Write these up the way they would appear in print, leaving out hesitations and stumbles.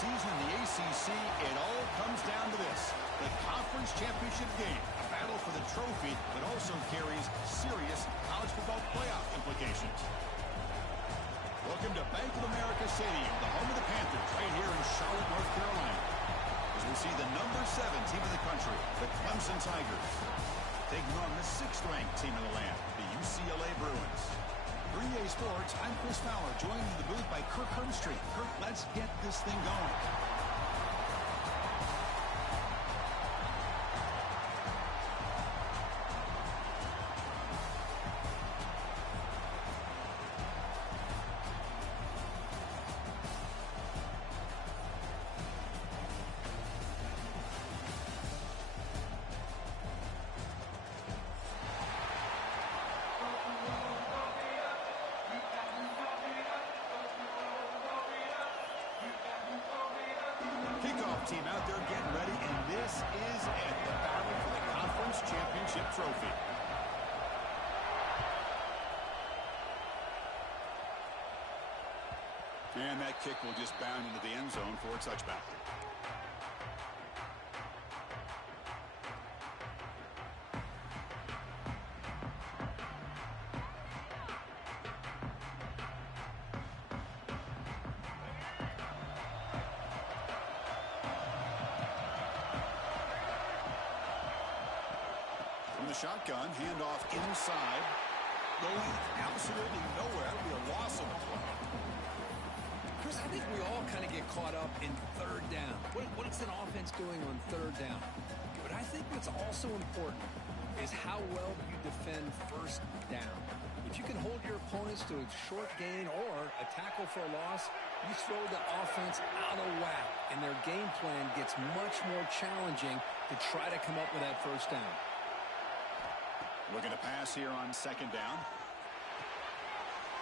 season in the ACC, it all comes down to this. The conference championship game, a battle for the trophy, but also carries serious college football playoff implications. Welcome to Bank of America Stadium, the home of the Panthers, right here in Charlotte, North Carolina. As we see the number 7 team in the country, the Clemson Tigers, taking on the 6th-ranked team in the land, the UCLA Bruins. For EA Sports, I'm Chris Fowler, joined in the booth by Kirk Herbstreit. Kirk, let's get this thing going. Team out there getting ready, and this is it, the battle for the conference championship trophy. And that kick will just bound into the end zone for a touchback. Shotgun, handoff inside, going absolutely nowhere. That'll be a loss on the play. Chris, I think we all kind of get caught up in third down. What is an offense doing on third down? But I think what's also important is how well you defend first down. If you can hold your opponents to a short gain or a tackle for a loss, you throw the offense out of whack, and their game plan gets much more challenging to try to come up with that first down. Looking to pass here on 2nd down.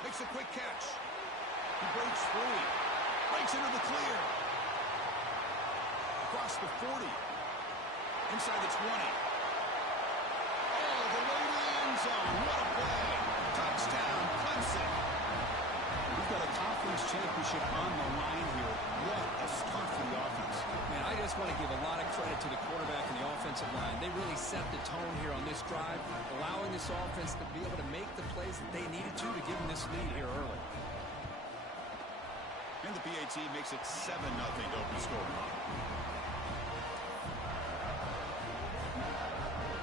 Makes a quick catch. He breaks free. Breaks into the clear. Across the 40. Inside the 20. Oh, the way to the end zone. What a play. Touchdown, Clemson. We've got a conference championship on the line here. What a start for the offense. Man, I just want to give a lot of credit to the quarterback and the offensive line. They really set the tone here on this drive, allowing this offense to be able to make the plays that they needed to give them this lead here early. And the PAT makes it 7-0 to open the score.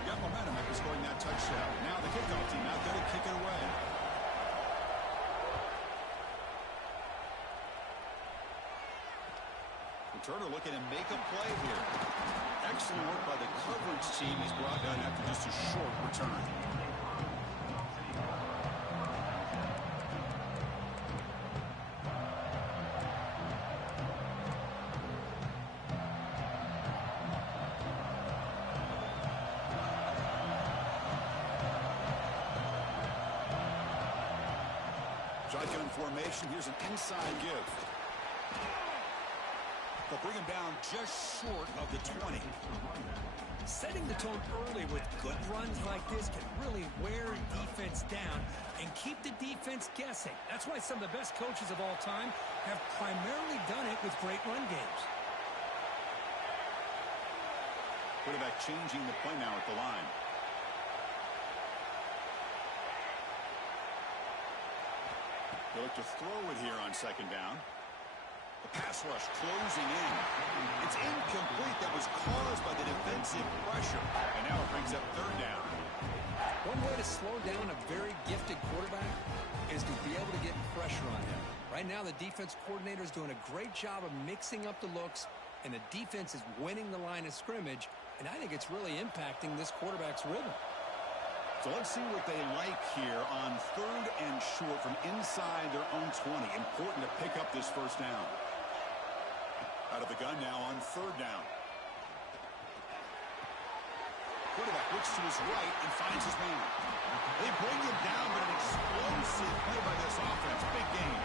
Got momentum after scoring that touchdown. Now the kickoff team out there to kick it away. Turner looking to make a play here. Excellent work by the coverage team. He's brought down after just a short return. Shotgun formation. Here's an inside give. They'll bring him down just short of the 20. Setting the tone early with good runs like this can really wear defense down and keep the defense guessing. That's why some of the best coaches of all time have primarily done it with great run games. Quarterback changing the play now at the line. They look to throw it here on 2nd down. The pass rush closing in. It's incomplete. That was caused by the defensive pressure. And now it brings up 3rd down. One way to slow down a very gifted quarterback is to be able to get pressure on him. Right now, the defense coordinator is doing a great job of mixing up the looks, and the defense is winning the line of scrimmage, and I think it's really impacting this quarterback's rhythm. So let's see what they like here on 3rd and short from inside their own 20. Important to pick up this first down. Out of the gun now on 3rd down. Quarterback looks to his right and finds his man. They bring him down, but an explosive play by this offense. Big game.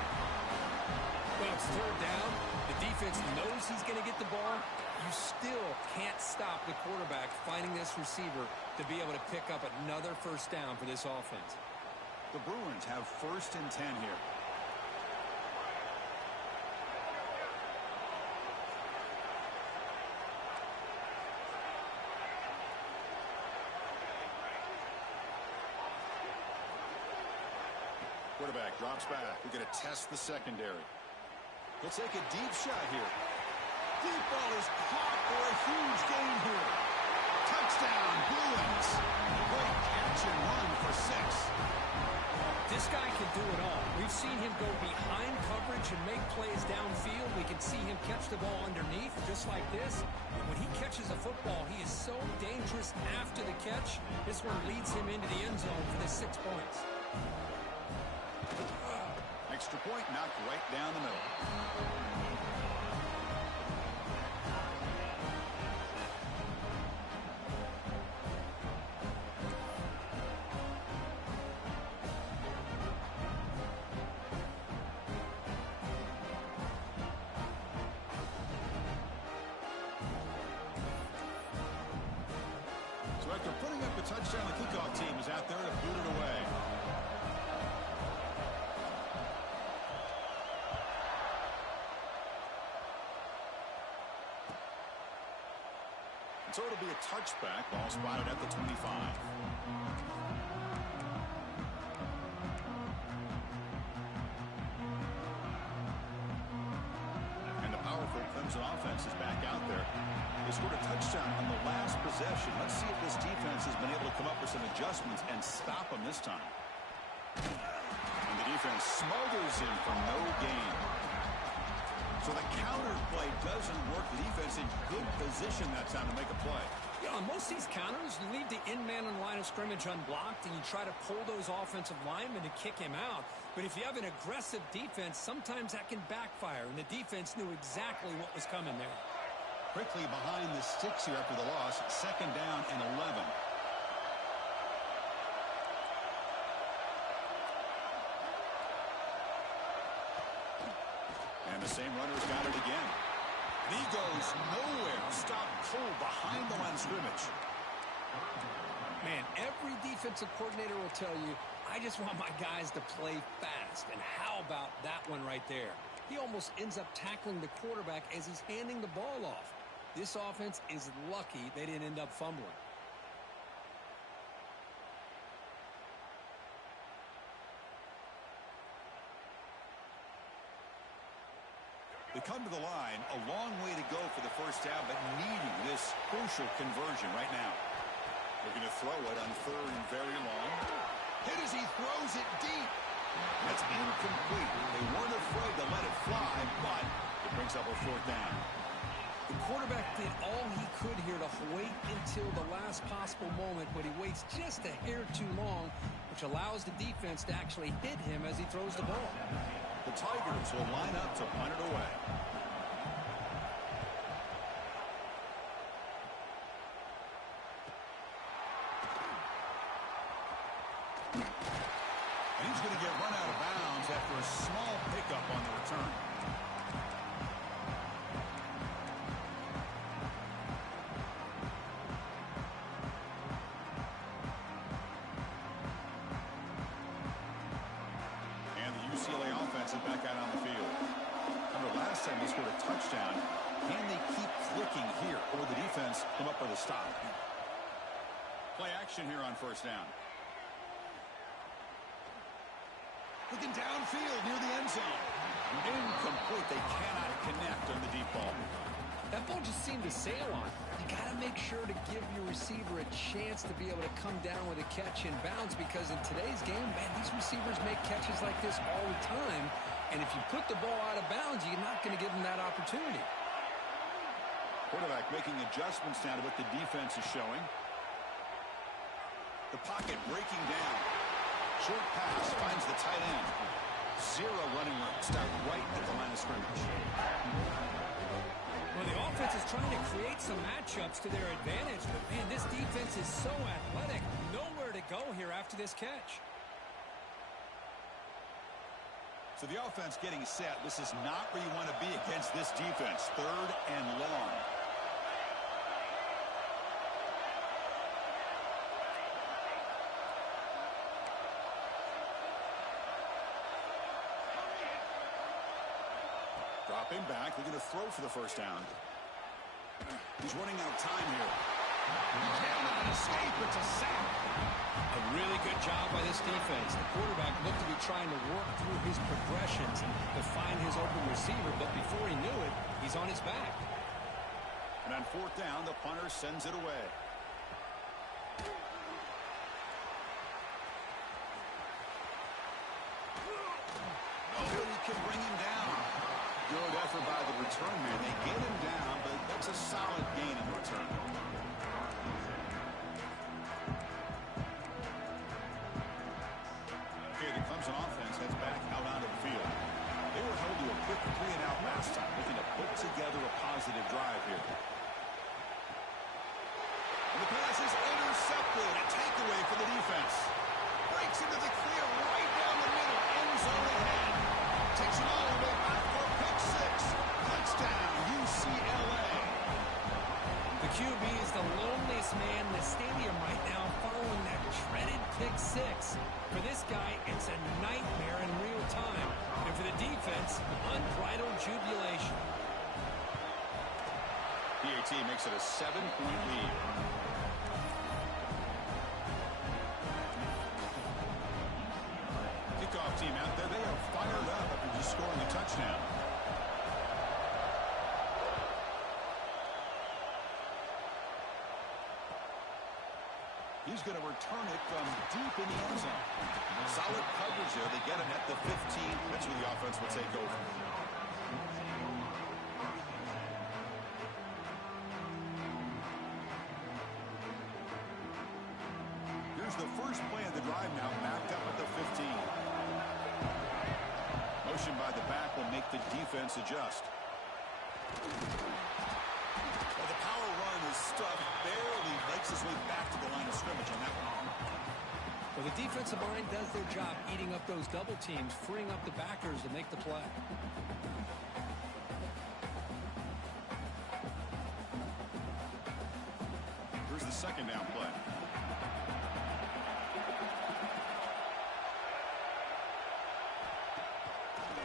Well, it's 3rd down. The defense knows he's going to get the ball. You still can't stop the quarterback finding this receiver to be able to pick up another first down for this offense. The Bruins have 1st and 10 here. Quarterback drops back. We're going to test the secondary. He'll take a deep shot here. Deep ball is caught for a huge gain here. Touchdown, Bruins. Great catch and run for 6. This guy can do it all. We've seen him go behind coverage and make plays downfield. We can see him catch the ball underneath, just like this. And when he catches a football, he is so dangerous after the catch. This one leads him into the end zone for the 6 points. Extra point knocked right down the middle. So after putting up a touchdown, the kickoff team is out there to boot it away. So it'll be a touchback. Ball spotted at the 25. And the powerful Clemson offense is back out there. They scored a touchdown on the last possession. Let's see if this defense has been able to come up with some adjustments and stop them this time. And the defense smothers him for no gain. So the counter play doesn't work. The defense in good position that time to make a play. Yeah, on most of these counters, you leave the in-man on the line of scrimmage unblocked, and you try to pull those offensive linemen to kick him out. But if you have an aggressive defense, sometimes that can backfire, and the defense knew exactly what was coming there. Quickly behind the sticks here after the loss. 2nd down and 11. And the same runner's got it again. And he goes nowhere. Stopped cold behind the line of scrimmage. Man, every defensive coordinator will tell you, I just want my guys to play fast. And how about that one right there? He almost ends up tackling the quarterback as he's handing the ball off. This offense is lucky they didn't end up fumbling. They come to the line, a long way to go for the first down, but needing this crucial conversion right now. Looking to throw it on 3rd and very long. Hit as he throws it deep. That's incomplete. They weren't afraid to let it fly, but it brings up a 4th down. The quarterback did all he could here to wait until the last possible moment, but he waits just a hair too long, which allows the defense to actually hit him as he throws the ball. The Tigers will line up to punt it away. And he's going to get run out of bounds after a small pickup on the return. UCLA offense is back out on the field. Remember, last time they scored a touchdown. Can they keep clicking here, or the defense come up with a stop? Play action here on 1st down. Looking downfield near the end zone. Incomplete. They cannot connect on the deep ball. That ball just seemed to sail on. You got to make sure to give your receiver a chance to be able to come down with a catch in bounds, because in today's game, man, these receivers make catches like this all the time. And if you put the ball out of bounds, you're not going to give them that opportunity. Quarterback making adjustments now to what the defense is showing. The pocket breaking down. Short pass finds the tight end. 0 running room. Start right at the line of scrimmage. Well, the offense is trying to create some matchups to their advantage, but man, this defense is so athletic. Nowhere to go here after this catch. So the offense getting set. This is not where you want to be against this defense. 3rd and long. Dropping back, looking to throw for the 1st down. He's running out of time here. He cannot escape. It's a sack. A really good job by this defense. The quarterback looked to be trying to progressions to find his open receiver, but before he knew it, he's on his back. And on fourth down, the punter sends it away. Nobody can bring him down. Good effort by the return man. They get him down, but that's a solid gain in return. Okay, the Clemson offense heads back out onto the field. They were held to a quick 3-and-out last time, looking to put together a positive drive here. And the pass is intercepted. A takeaway for the defense. Breaks into the clear right down the middle. End zone ahead. Takes it all the way back for pick six. Touchdown, UCLA. The QB is the loneliest man in the stadium right now following that dreaded pick six. For this guy, it's a nightmare in real time. And for the defense, unbridled jubilation. PAT makes it a 7-point lead. Kickoff team out there. They are fired up after just scoring a touchdown. He's going to return it from deep in the end zone. Solid coverage there. They get him at the 15. That's where the offense will take over. Here's the first play of the drive now, backed up at the 15. Motion by the back will make the defense adjust. Well, the power run is stuck. Barely makes his way back to the line of scrimmage on that one. Well, the defensive line does their job eating up those double teams, freeing up the backers to make the play. Here's the second down play.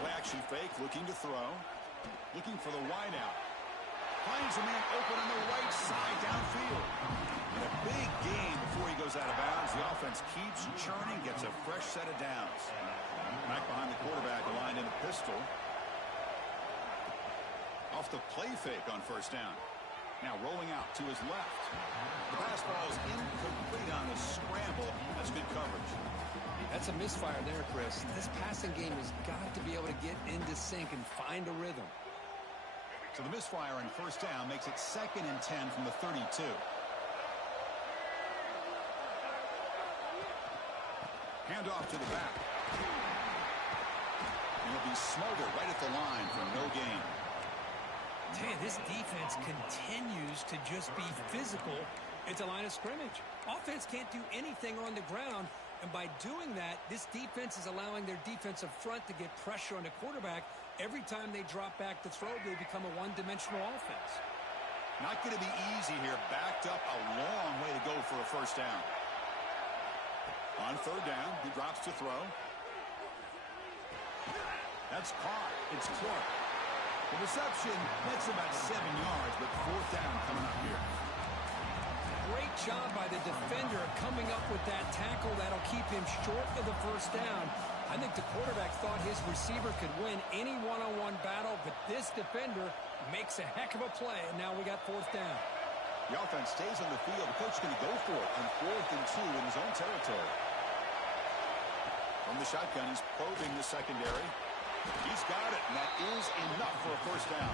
Play action fake, looking to throw. Looking for the wide out. Finds a man open on the right side downfield. And a big gain before he goes out of bounds. The offense keeps churning, gets a fresh set of downs. Back behind the quarterback, aligned in the pistol. Off the play fake on first down. Now rolling out to his left. The pass ball is incomplete on the scramble. That's good coverage. That's a misfire there, Chris. This passing game has got to be able to get into sync and find a rhythm. So the misfire on first down makes it 2nd and 10 from the 32. Handoff to the back. And he'll be smothered right at the line for no gain. Tell you, this defense continues to just be physical at the line of scrimmage. Offense can't do anything on the ground, and by doing that, this defense is allowing their defensive front to get pressure on the quarterback. Every time they drop back to throw, they become a one-dimensional offense. Not going to be easy here. Backed up a long way to go for a first down. On third down, he drops to throw. That's caught. It's Clark. The reception nets about 7 yards, but fourth down coming up here. Great job by the defender coming up with that tackle that'll keep him short of the first down. I think the quarterback thought his receiver could win any one-on-one battle, but this defender makes a heck of a play, and now we got fourth down. The offense stays on the field. The coach is going to go for it on 4th and 2 in his own territory. From the shotgun, he's probing the secondary. He's got it, and that is enough for a first down.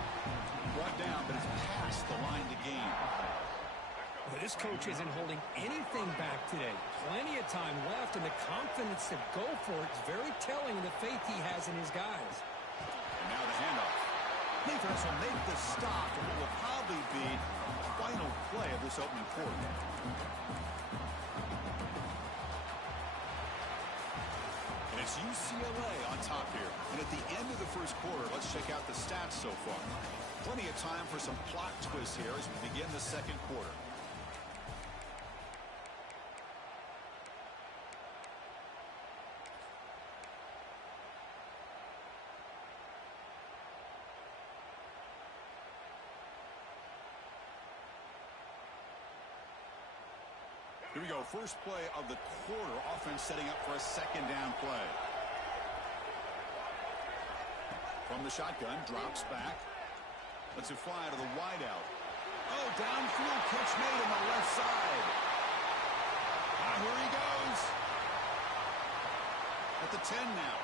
Brought down, but it's past the line to gain. Well, this coach isn't holding anything back today. Plenty of time left, and the confidence to go for it is very telling of the faith he has in his guys. And now the handoff. Defense will make the stop for what will probably be the final play of this opening quarter. And it's UCLA on top here. And at the end of the first quarter, let's check out the stats so far. Plenty of time for some plot twists here as we begin the second quarter. Here we go. First play of the quarter. Offense setting up for a second down play. From the shotgun, drops back. Lets it fly to the wideout. Oh, downfield catch made on the left side. Here he goes. At the 10 now.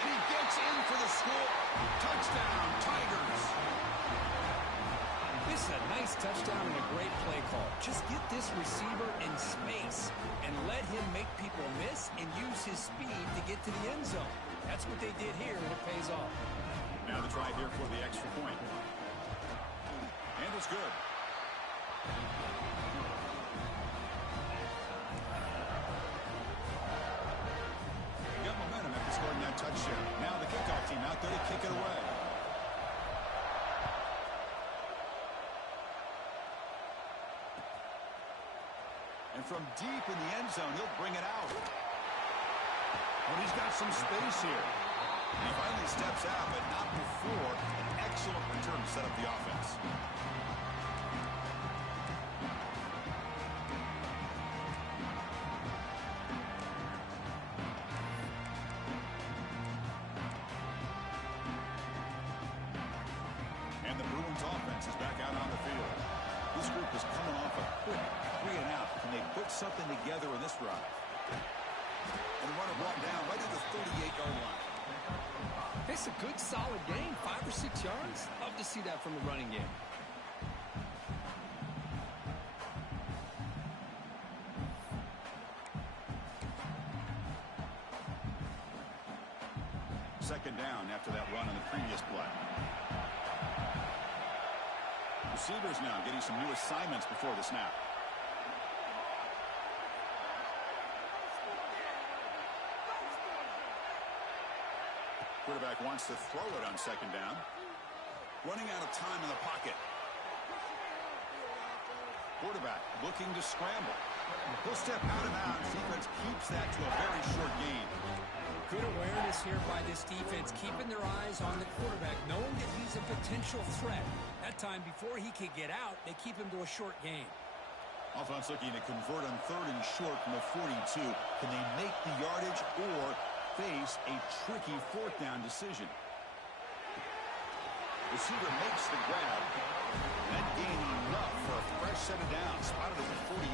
And he gets in for the score. Touchdown, Tigers. This is a nice touchdown and a great play call. Just get this receiver in space and let him make people miss and use his speed to get to the end zone. That's what they did here, and it pays off. Now the try here for the extra point. And it's good. They got momentum after scoring that touchdown. Now the kickoff team out there to kick it away. And from deep in the end zone, he'll bring it out. Well, he's got some space here. He finally steps out, but not before an excellent return to set up the offense. And the Bruins offense is back out on the field. This group is coming off a quick 3 and out. Can they put something together in this drive? And the runner brought down right at the 38-yard line. It's a good, solid game. 5 or 6 yards. Love to see that from the running game. Second down after that run on the previous play. Receivers now getting some new assignments before the snap. Quarterback wants to throw it on second down. Running out of time in the pocket. Quarterback looking to scramble. He'll step out of bounds. Defense keeps that to a very short gain. Good awareness here by this defense, keeping their eyes on the quarterback, knowing that he's a potential threat. That time, before he could get out, they keep him to a short gain. Offense looking to convert on 3rd and short from the 42. Can they make the yardage or face a tricky 4th down decision? Receiver makes the grab. That gain enough for a fresh set of downs. Spotted at the 48.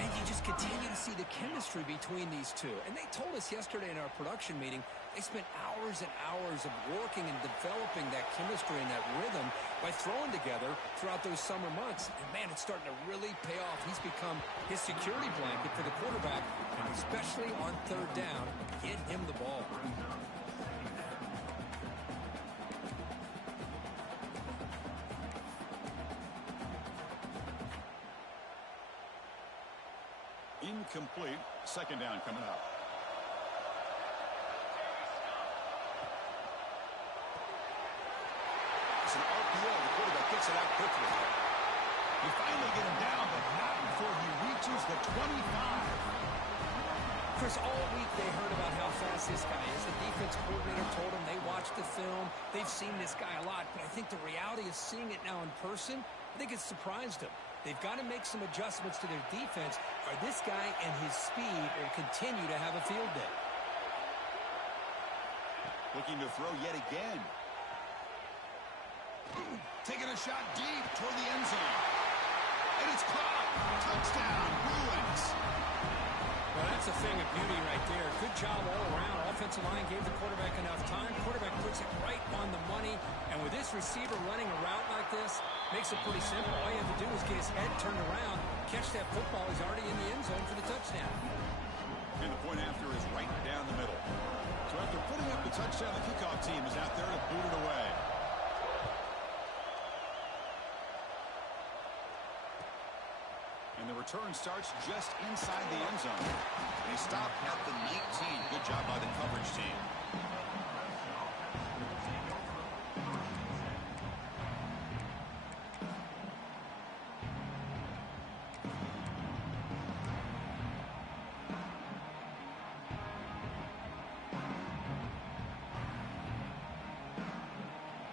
And you just continue to see the chemistry between these two. And they told us yesterday in our production meeting, they spent hours and hours of working and developing that chemistry and that rhythm by throwing together throughout those summer months. And, man, it's starting to really pay off. He's become his security blanket for the quarterback, and especially on 3rd down, get him the ball. Incomplete. Second down coming up. It's an RPO. The quarterback gets it out quickly. You finally get him down, but not before he reaches the 25. Chris, all week they heard about how fast this guy is. The defense coordinator told them they watched the film. They've seen this guy a lot, but I think the reality is seeing it now in person, I think it's surprised them. They've got to make some adjustments to their defense, or this guy and his speed will continue to have a field day. Looking to throw yet again. Taking a shot deep toward the end zone. And it's caught. Touchdown, Bruins. Well, that's a thing of beauty right there. Good job all around. Offensive line gave the quarterback enough time. Quarterback puts it right on the money. And with this receiver running a route like this, makes it pretty simple. All you have to do is get his head turned around, catch that football. He's already in the end zone for the touchdown. And the point after is right down the middle. So after putting up the touchdown, the kickoff team is out there to boot it away. And the return starts just inside the end zone. They stop at the 19. Good job by the coverage team.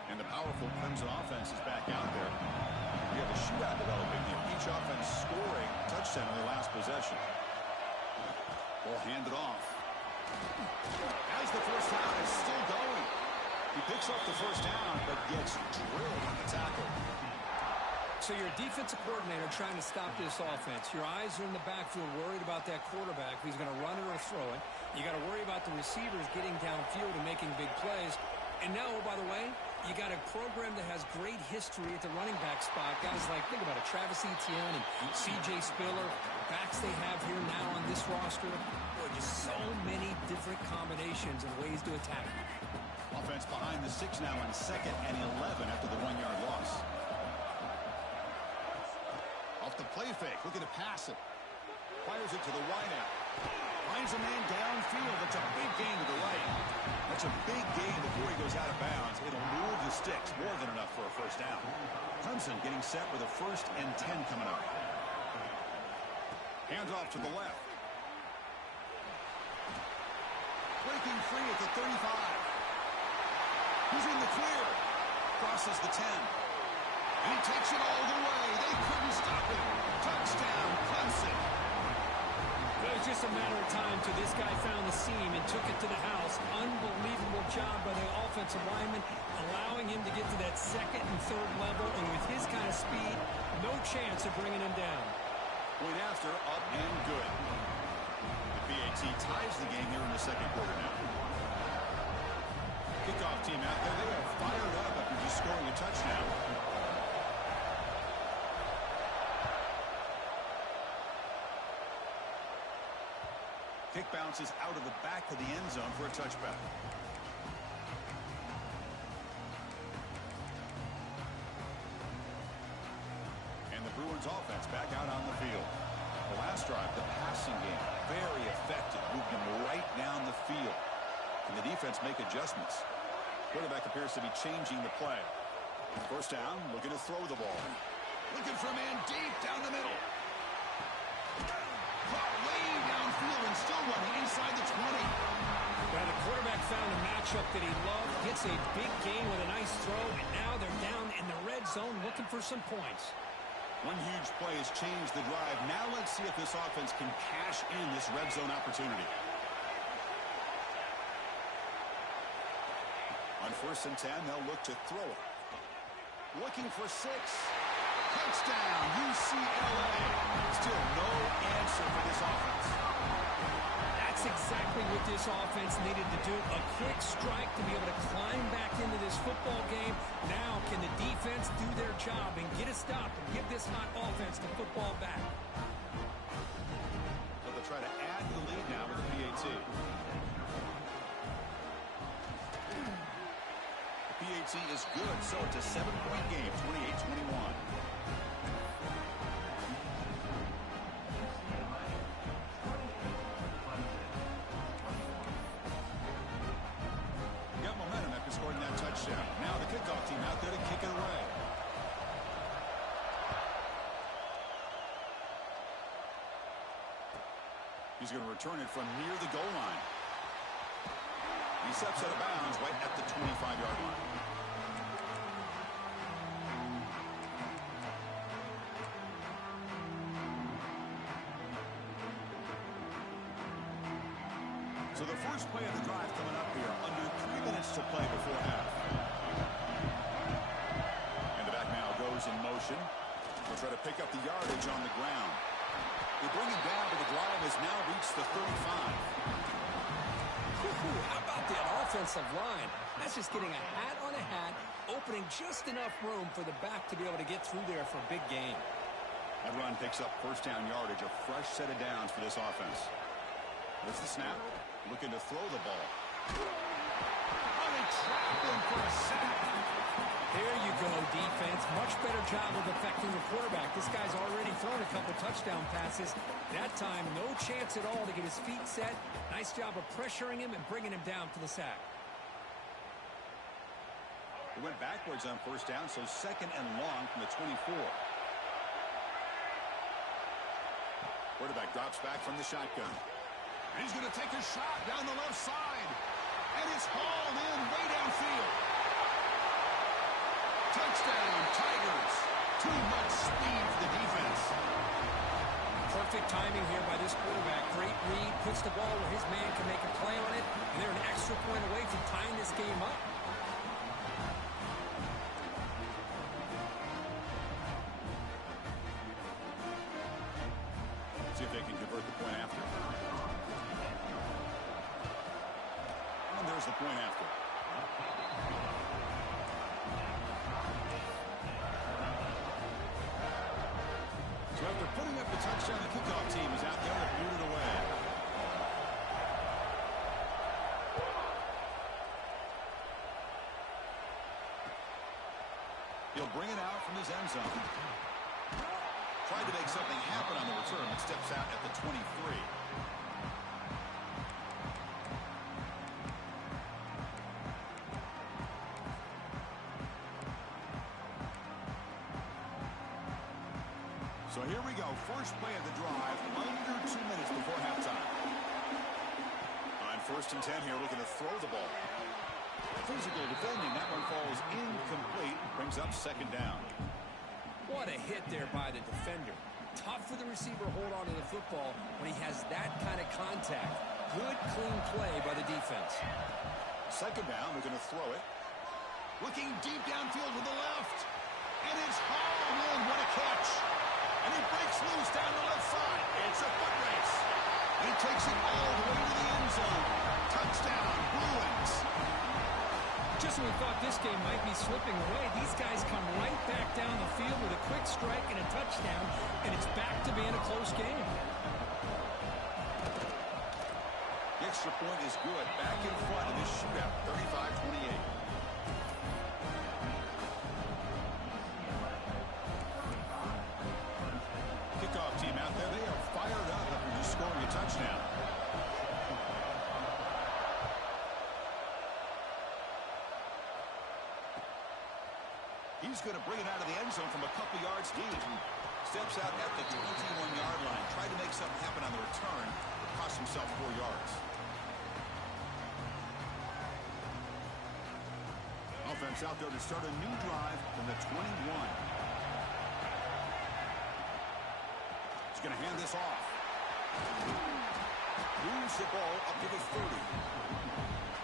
And the powerful Crimson offense is back out there. We have a shootout developing here. Each offense scoring a touchdown in their last possession. Ball handed off. As the first down is still going. picks up the first down, but gets drilled on the tackle. So you're a defensive coordinator trying to stop this offense. Your eyes are in the backfield worried about that quarterback, if he's going to run it or throw it. You got to worry about the receivers getting downfield and making big plays. And now, oh, by the way, you got a program that has great history at the running back spot. Guys like, think about it, Travis Etienne and C.J. Spiller, backs they have here now on this roster. There are just so many different combinations and ways to attack. Offense behind the 6 now on 2nd and 11 after the 1-yard loss. Off the play fake, looking to pass it. Fires it to the wideout. Finds a man downfield. That's a big gain to the right. That's a big gain before he goes out of bounds. It'll move the sticks, more than enough for a first down. Clemson getting set with a 1st and 10 coming up. Hands off to the left. Breaking free at the 35. He's in the clear. Crosses the 10. And he takes it all the way. They couldn't stop him. Touchdown, Clemson. It was just a matter of time till this guy found the seam and took it to the house. Unbelievable job by the offensive lineman, allowing him to get to that 2nd and 3rd level. And with his kind of speed, no chance of bringing him down. Point after, up and good. The PAT ties the game here in the 2nd quarter now. Kickoff team out there. They are fired up after just scoring a touchdown. Kick bounces out of the back of the end zone for a touchback. And the Bruins offense back out on the field. The last drive, the passing game, very effective. Moved them right down the field. Can the defense make adjustments? Quarterback appears to be changing the play. First down, looking to throw the ball. Looking for a man deep down the middle. Caught way downfield and still running inside the 20. Well, the quarterback found a matchup that he loved, gets a big gain with a nice throw, and now they're down in the red zone looking for some points. One huge play has changed the drive. Now let's see if this offense can cash in this red zone opportunity. On 1st and 10, they'll look to throw it. Looking for 6. Touchdown, UCLA. Still no answer for this offense. That's exactly what this offense needed to do. A quick strike to be able to climb back into this football game. Now can the defense do their job and get a stop and give this hot offense the football back? So they'll try to add to the lead now with the PAT. The PAT is good, so it's a 7-point game, 28-21. Scoring that touchdown. Now the kickoff team out there to kick it away. He's going to return it from near the goal line. He steps out of bounds right at the 25-yard line. So the first play of the drive coming up here, under 3 minutes to play before half. And the back now goes in motion. They'll try to pick up the yardage on the ground. They bring him down, but the drive has now reached the 35. How about that offensive line? That's just getting a hat on a hat, opening just enough room for the back to be able to get through there for a big gain. That run picks up first down yardage, a fresh set of downs for this offense. There's the snap. Looking to throw the ball. Oh, they trap him for a sack. There you go, defense. Much better job of affecting the quarterback. This guy's already thrown a couple touchdown passes. That time, no chance at all to get his feet set. Nice job of pressuring him and bringing him down for the sack. He went backwards on first down, so 2nd and long from the 24. Quarterback drops back from the shotgun. And he's going to take a shot down the left side. And it's hauled in way downfield. Touchdown, Tigers. Too much speed for the defense. Perfect timing here by this quarterback. Great read, puts the ball where his man can make a play on it. And they're an extra point away from tying this game up. the point after. So after putting up the touchdown, the kickoff team is out there to boot it away. He'll bring it out from his end zone. Tried to make something happen on the return, but steps out at the 23. So here we go. First play of the drive, under 2 minutes before halftime. On 1st and 10 here, looking to throw the ball. Physical defending. That one falls incomplete. Brings up 2nd down. What a hit there by the defender. Tough for the receiver to hold on to the football when he has that kind of contact. Good, clean play by the defense. 2nd down. They're going to throw it. Looking deep downfield to the left. And it's hauled in. What a catch. And he breaks loose down the left side. It's a foot race. He takes it all the way to the end zone. Touchdown, Bruins. Just when we thought this game might be slipping away, these guys come right back down the field with a quick strike and a touchdown, and it's back to being a close game. The extra point is good. Back in front of this shootout, 35-28. Kickoff team out there, they are fired up after just scoring a touchdown. He's going to bring it out of the end zone from a couple yards deep. Steps out at the 21-yard line. Tried to make something happen on the return, but cost himself 4 yards. Offense out there to start a new drive from the 21. He's going to hand this off. Moves the ball up to the 30.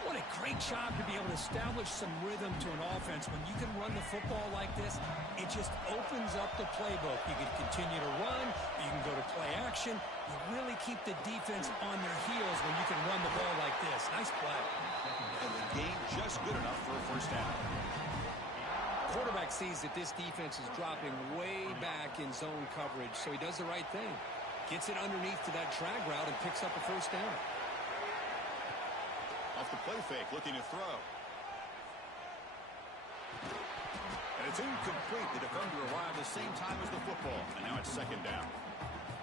What a great job to be able to establish some rhythm to an offense. When you can run the football like this, it just opens up the playbook. You can continue to run. You can go to play action. You really keep the defense on their heels when you can run the ball like this. Nice play. And the game just good enough for a 1st down. Quarterback sees that this defense is dropping way back in zone coverage, so he does the right thing. Gets it underneath to that drag route and picks up a 1st down. Off the play fake, looking to throw. And it's incomplete. The defender arrived the same time as the football. And now it's 2nd down.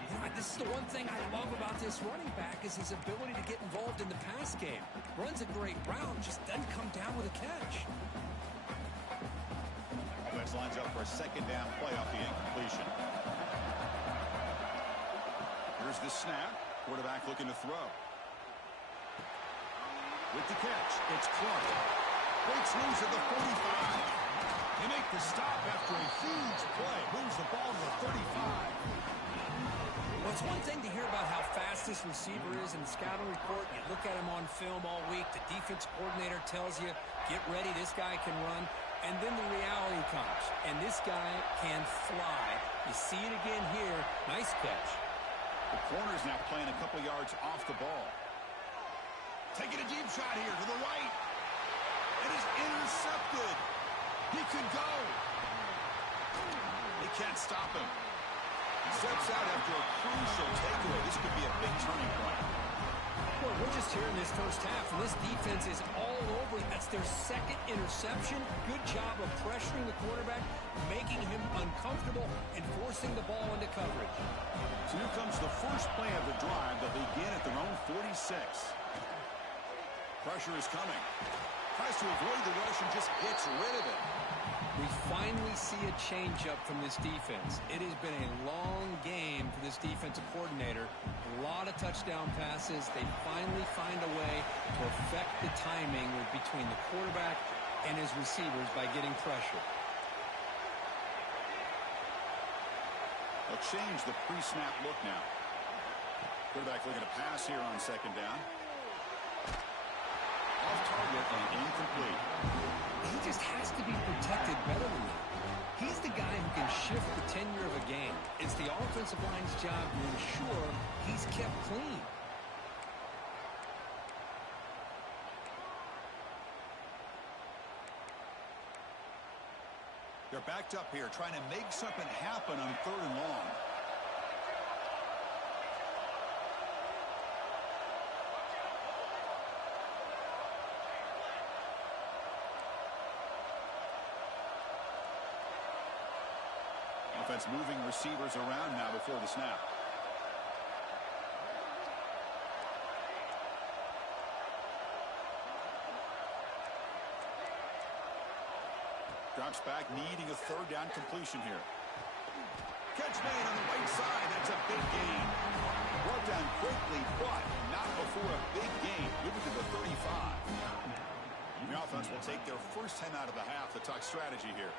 You know, this is the one thing I love about this running back is his ability to get involved in the pass game. Runs a great route, just doesn't come down with a catch. Offense lines up for a 2nd down play off the incompletion. Here's the snap. Quarterback looking to throw. With the catch, it's Clark. Breaks loose at the 45. They make the stop after a huge play. Moves the ball to the 35. Well, it's one thing to hear about how fast this receiver is in the scouting report. You look at him on film all week. The defense coordinator tells you, get ready, this guy can run. And then the reality comes. And this guy can fly. You see it again here. Nice catch. The corner's now playing a couple yards off the ball. Taking a deep shot here to the right. It is intercepted. He could go. They can't stop him. He steps out after a crucial takeaway. This could be a big turning point. Well, we're just here in this 1st half, and this defense is all over. That's their 2nd interception. Good job of pressuring the quarterback, making him uncomfortable, and forcing the ball into coverage. So here comes the first play of the drive. They'll begin at their own 46. Pressure is coming. Tries to avoid the rush and just gets rid of it. We finally see a changeup from this defense. It has been a long game for this defensive coordinator. A lot of touchdown passes. They finally find a way to affect the timing between the quarterback and his receivers by getting pressure. They'll change the pre-snap look now. Quarterback looking to pass here on 2nd down. Off target and incomplete. He just has to be protected better than that. He's the guy who can shift the tenure of a game. It's the offensive line's job to ensure he's kept clean. They're backed up here trying to make something happen on 3rd and long. Offense moving receivers around now before the snap. Drops back, needing a 3rd down completion here. Catch made on the right side. That's a big gain. Brought down quickly, but not before a big gain. Moving to the 35. The offense will take their first 10 out of the half to talk strategy here.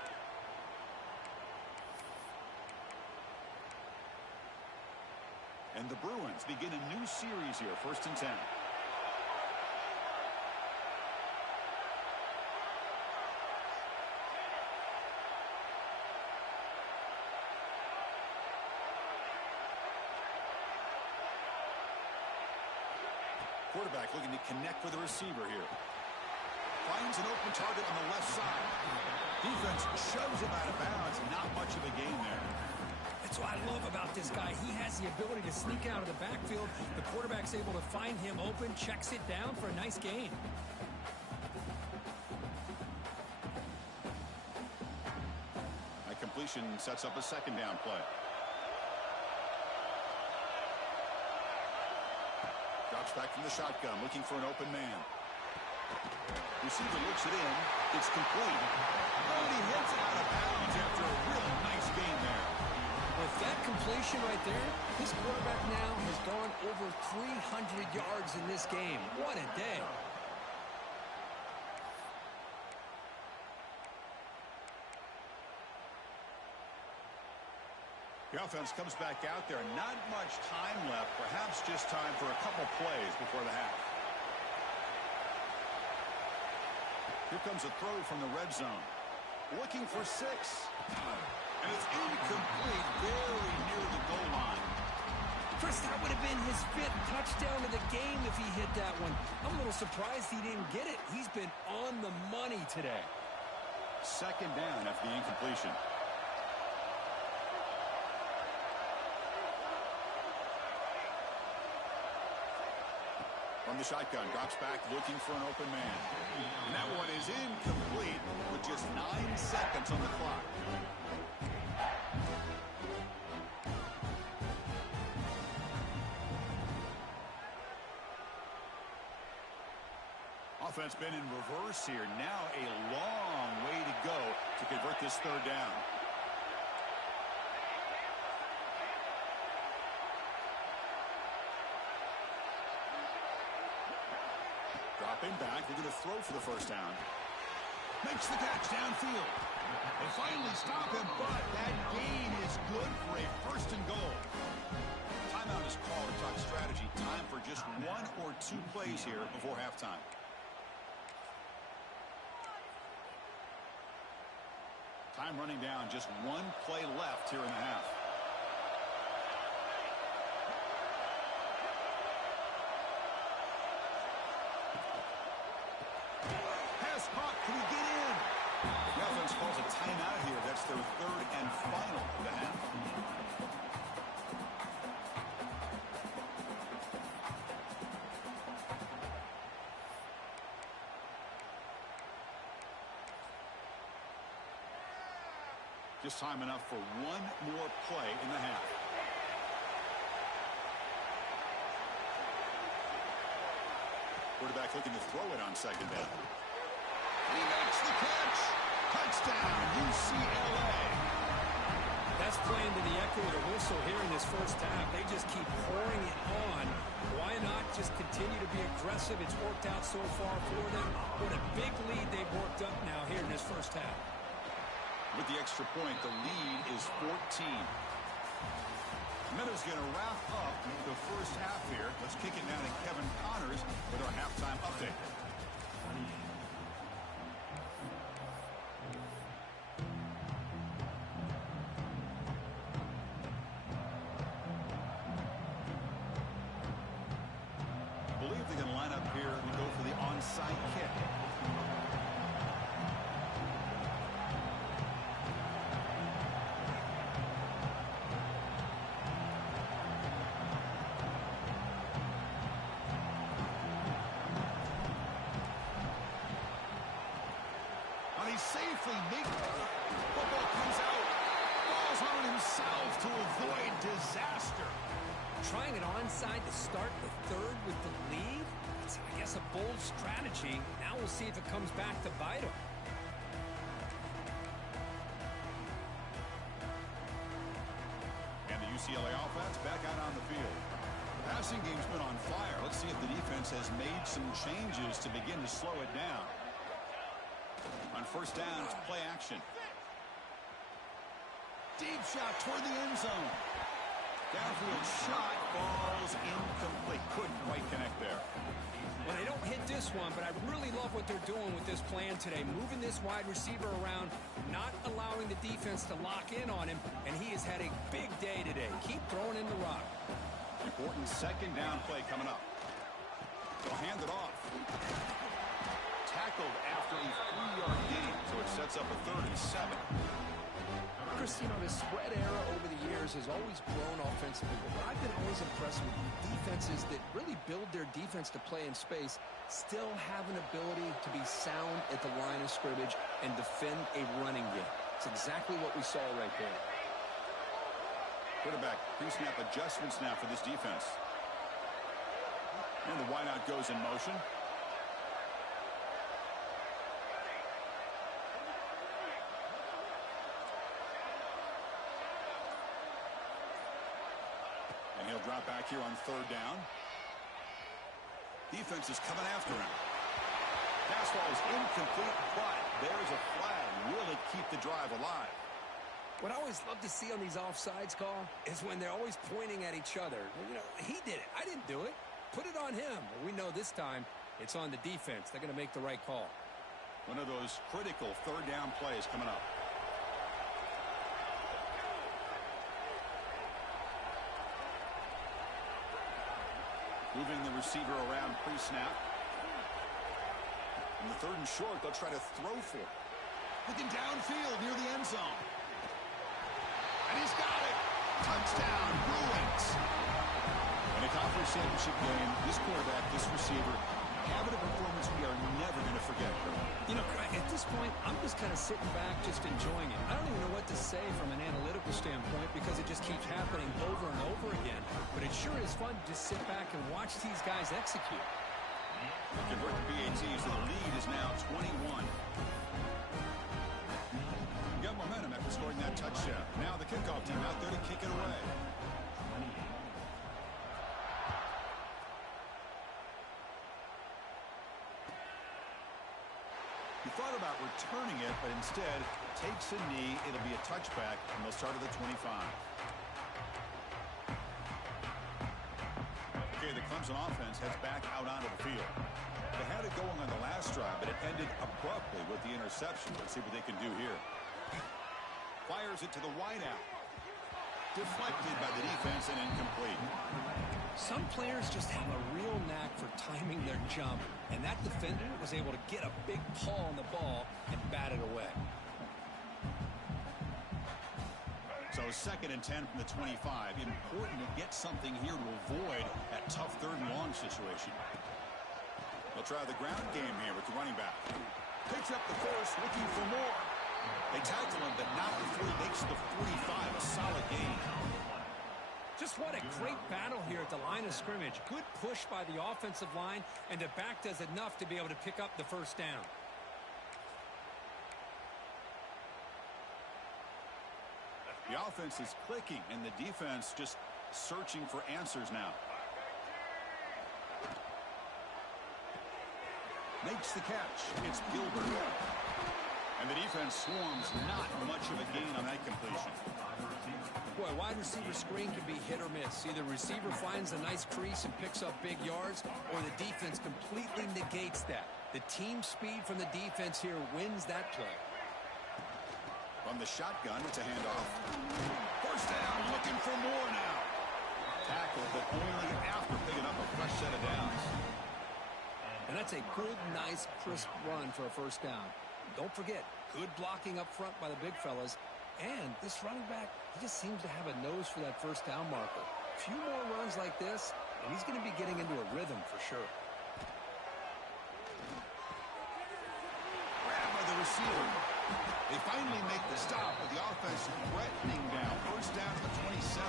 And the Bruins begin a new series here, 1st and 10. Quarterback looking to connect with the receiver here. Finds an open target on the left side. Defense shoves him out of bounds. Not much of a gain there. That's what I love about this guy. He has the ability to sneak out of the backfield. The quarterback's able to find him open, checks it down for a nice gain. That completion sets up a 2nd down play. Drops back from the shotgun, looking for an open man. Receiver looks it in. It's complete. And he hits out of bounds after a really nice gain there. With that completion right there, this quarterback now has gone over 300 yards in this game. What a day. The offense comes back out there. Not much time left. Perhaps just time for a couple plays before the half. Here comes a throw from the red zone. Looking for 6. And it's incomplete, very near the goal line. Chris, that would have been his 5th touchdown of the game if he hit that one. I'm a little surprised he didn't get it. He's been on the money today. 2nd down after the incompletion. From the shotgun, drops back, looking for an open man. And that one is incomplete with just 9 seconds on the clock. Offense been in reverse here. Now a long way to go to convert this 3rd down. Dropping back, they're going to throw for the 1st down. Makes the catch downfield. They finally stop him, but that gain is good for a 1st and goal. Timeout is called to talk strategy. Time for just 1 or 2 plays here before halftime. Time running down, just 1 play left here in the half. Pass caught, can he get in? The offense calls a timeout here. That's their 3rd and final of the half. Just time enough for 1 more play in the half. Quarterback looking to throw it on 2nd down. He makes the catch. Touchdown, UCLA. That's playing to the echo of the whistle here in this 1st half. They just keep pouring it on. Why not just continue to be aggressive? It's worked out so far for them. What a big lead they've worked up now here in this 1st half. With the extra point, the lead is 14. Meadows going to wrap up the 1st half here. Let's kick it now to Kevin Connors with our halftime update. I believe they're going to line up here and go for the onside kick. safely make. Football comes out. Falls on himself to avoid disaster. Trying it onside to start the third with the lead? It's, I guess, a bold strategy. Now we'll see if it comes back to bite him. And the UCLA offense back out on the field. The passing game's been on fire. Let's see if the defense has made some changes to begin to slow it down. On first down, it's play action. Deep shot toward the end zone. Downfield shot falls incomplete. Couldn't quite connect there. Well, they don't hit this one, but I really love what they're doing with this plan today. Moving this wide receiver around, not allowing the defense to lock in on him, and he has had a big day today. Keep throwing in the rock. Important second down play coming up. They'll hand it off. Tackled after a 3-yard gain, so it sets up a 3rd and 7. Chris, you know, the spread era over the years has always grown offensively, but I've been always impressed with defenses that really build their defense to play in space, still have an ability to be sound at the line of scrimmage and defend a running game. It's exactly what we saw right there. Quarterback pre-snap adjustments now for this defense. And the wideout goes in motion. And he'll drop back here on 3rd down. Defense is coming after him. Pass ball is incomplete, but there's a flag. Will it keep the drive alive? What I always love to see on these offsides call is when they're always pointing at each other. You know, he did it. I didn't do it. Put it on him. We know this time it's on the defense. They're going to make the right call. One of those critical 3rd down plays coming up. Moving the receiver around pre-snap. In the 3rd and short, they'll try to throw for it. Looking downfield near the end zone. And he's got it. Touchdown, Bruins. In a conference championship game, this quarterback, this receiver, having a performance we are never going to forget. You know, at this point, I'm just kind of sitting back, just enjoying it. I don't even know what to say from an analytical standpoint because it just keeps happening over and over again. But it sure is fun to just sit back and watch these guys execute. Convert to PAT, so the lead is now 21. Got momentum after scoring that touchdown. Now the kickoff team out there to kick it away. He thought about returning it, but instead takes a knee. It'll be a touchback, and they'll start at the 25. Okay, the Clemson offense heads back out onto the field. They had it going on the last drive, but it ended abruptly with the interception. Let's see what they can do here. Fires it to the wideout. Deflected by the defense and incomplete. Some players just have a real knack for timing their jump, and that defender was able to get a big paw on the ball and bat it away. So 2nd and 10 from the 25. Important to get something here to avoid that tough 3rd and long situation. They'll try the ground game here with the running back. Picks up the first, looking for more. They tackle him, but not before he makes the 45. A solid gain. Just what a great battle here at the line of scrimmage. Good push by the offensive line, and the back does enough to be able to pick up the first down. The offense is clicking, and the defense just searching for answers now. Makes the catch. It's Gilbert. And the defense swarms. Not much of a gain on that completion. Boy, wide receiver screen can be hit or miss. Either receiver finds a nice crease and picks up big yards, or the defense completely negates that. The team speed from the defense here wins that play. From the shotgun, it's a handoff. First down, looking for more now. Tackle, but only after picking up a fresh set of downs. And that's a good, nice, crisp run for a first down. Don't forget, good blocking up front by the big fellas. And this running back, he just seems to have a nose for that first down marker. A few more runs like this, and he's going to be getting into a rhythm for sure. Grab by the receiver. the stop with the offense threatening down. First down to the 27.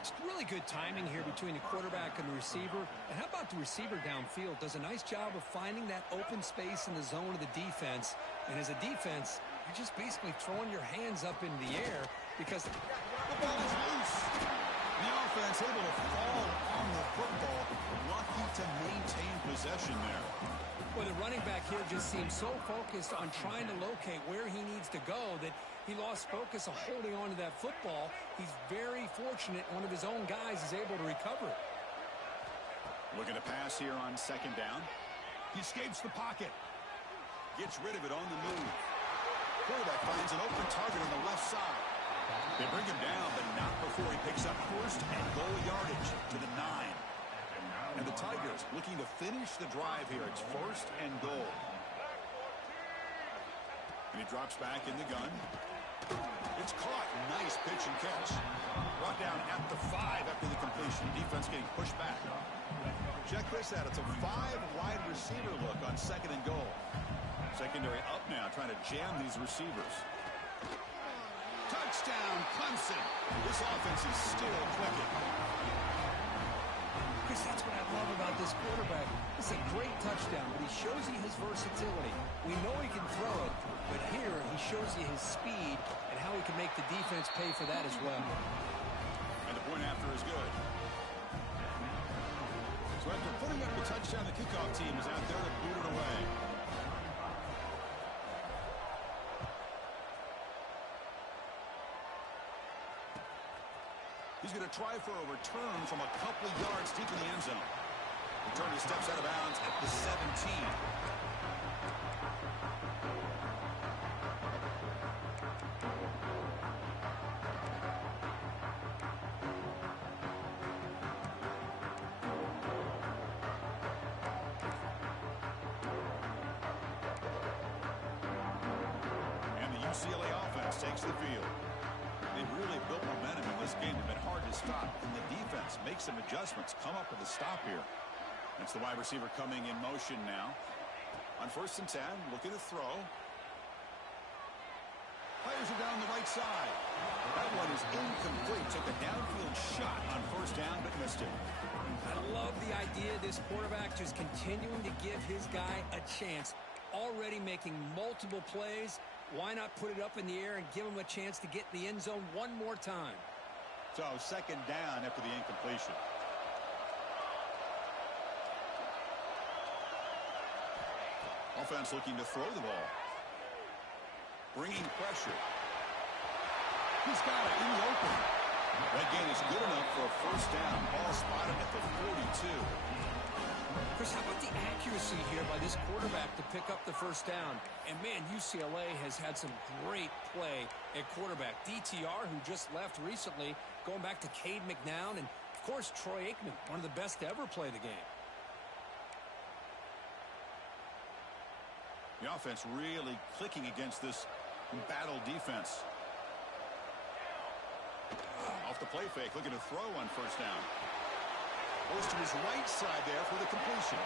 It's really good timing here between the quarterback and the receiver. And how about the receiver downfield? Does a nice job of finding that open space in the zone of the defense. And as a defense, you're just basically throwing your hands up in the air because the ball is loose. The offense able to fall on the football. Lucky to maintain possession there. Well, the running back here just seems so focused on trying to locate where he needs to go that he lost focus of holding on to that football. He's very fortunate one of his own guys is able to recover it. Looking to pass here on second down. He escapes the pocket. Gets rid of it on the move. Quarterback finds an open target on the left side. They bring him down, but not before he picks up first and goal yardage to the 9. And the Tigers looking to finish the drive here. It's first and goal. And he drops back in the gun. It's caught. Nice pitch and catch. Brought down at the 5 after the completion. Defense getting pushed back. Check this out. It's a 5-wide receiver look on second and goal. Secondary up now, trying to jam these receivers. Touchdown, Clemson. This offense is still clicking. Chris, that's what I love about this quarterback. It's a great touchdown, but he shows you his versatility. We know he can throw it, but here he shows you his speed and how he can make the defense pay for that as well. And the point after is good. So after putting up the touchdown, the kickoff team is out there to boot it away. He's going to try for a return from a couple of yards deep in the end zone. Return, he steps out of bounds at the 17. And the UCLA offense takes the field. They've really built momentum in this game. They've been hard to stop. And the defense makes some adjustments, come up with a stop here. That's the wide receiver coming in motion now. On first and 10, looking to throw. Players are down the right side. That one is incomplete. Took a downfield shot on first down, but missed it. I love the idea of this quarterback just continuing to give his guy a chance. Already making multiple plays. Why not put it up in the air and give him a chance to get in the end zone one more time? So second down after the incompletion. Offense looking to throw the ball. Bringing pressure. He's got it in the open. That gain is good enough for a first down. Ball spotted at the 42. Chris, how about the accuracy here by this quarterback to pick up the first down? And, man, UCLA has had some great play at quarterback. DTR, who just left recently, going back to Cade McNown, and, of course, Troy Aikman, one of the best to ever play the game. The offense really clicking against this embattled defense. Off the play fake, looking to throw on first down. Goes to his right side there for the completion.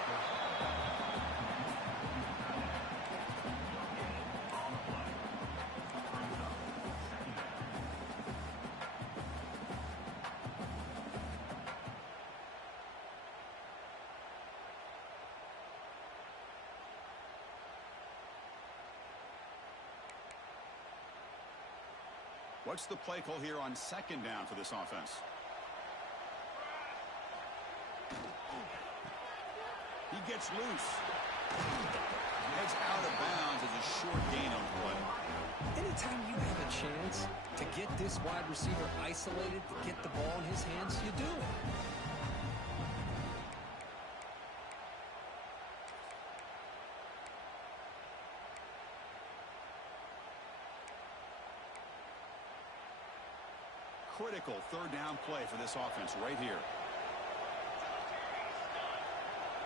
What's the play call here on second down for this offense? He gets loose. Heads out of bounds as a short gain on play. Anytime you have a chance to get this wide receiver isolated, to get the ball in his hands, you do it. Critical third down play for this offense right here.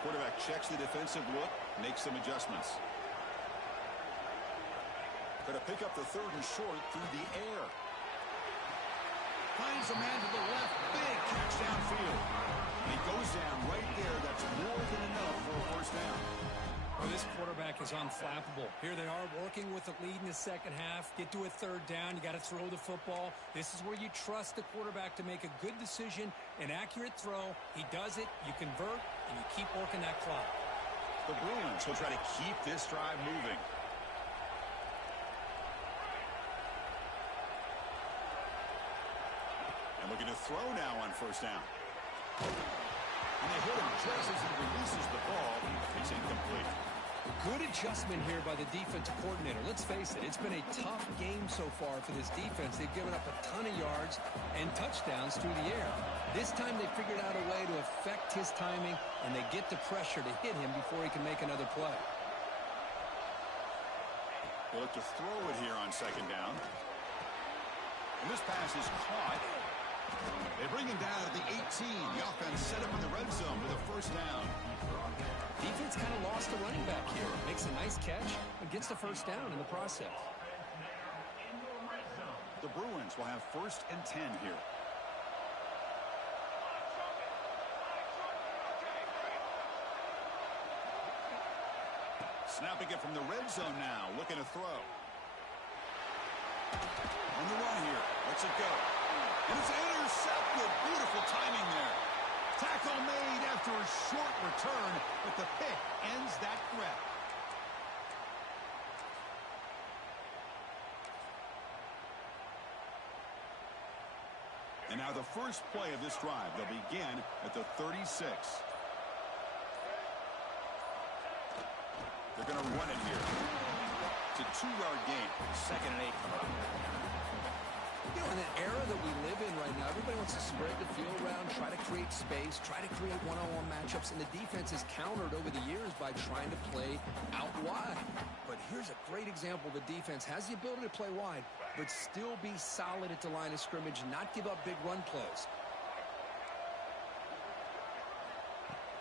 Quarterback checks the defensive look, makes some adjustments. Going to pick up the third and short through the air. Finds a man to the left, big catch downfield. And he goes down right there. That's more than enough for a first down. Well, this quarterback is unflappable. Here they are working with the lead in the second half. Get to a third down. You got to throw the football. This is where you trust the quarterback to make a good decision, an accurate throw. He does it. You convert, and you keep working that clock. The Bruins will try to keep this drive moving. And looking to throw now on first down. And they hit him just as he releases the ball. It's incomplete. Good adjustment here by the defensive coordinator. Let's face it, it's been a tough game so far for this defense. They've given up a ton of yards and touchdowns through the air. This time they figured out a way to affect his timing, and they get the pressure to hit him before he can make another play. They look to throw it here on second down. And this pass is caught. They bring him down at the 18. The offense set up in the red zone with a first down. Defense kind of lost the running back here. Makes a nice catch and gets the first down in the process. The Bruins will have 1st and 10 here. Snapping it from the red zone now. Looking to throw. On the run here. Lets it go. And it's intercepted. Beautiful timing there. Tackle made after a short return, but the pick ends that threat. And now the first play of this drive. They'll begin at the 36. They're going to run it here. It's a 2-yard gain. 2nd and 8. You know, in an era that we live in right now, everybody wants to spread the field around, try to create space, try to create one-on-one matchups, and the defense has countered over the years by trying to play out wide. But here's a great example. The defense has the ability to play wide, but still be solid at the line of scrimmage, not give up big run plays.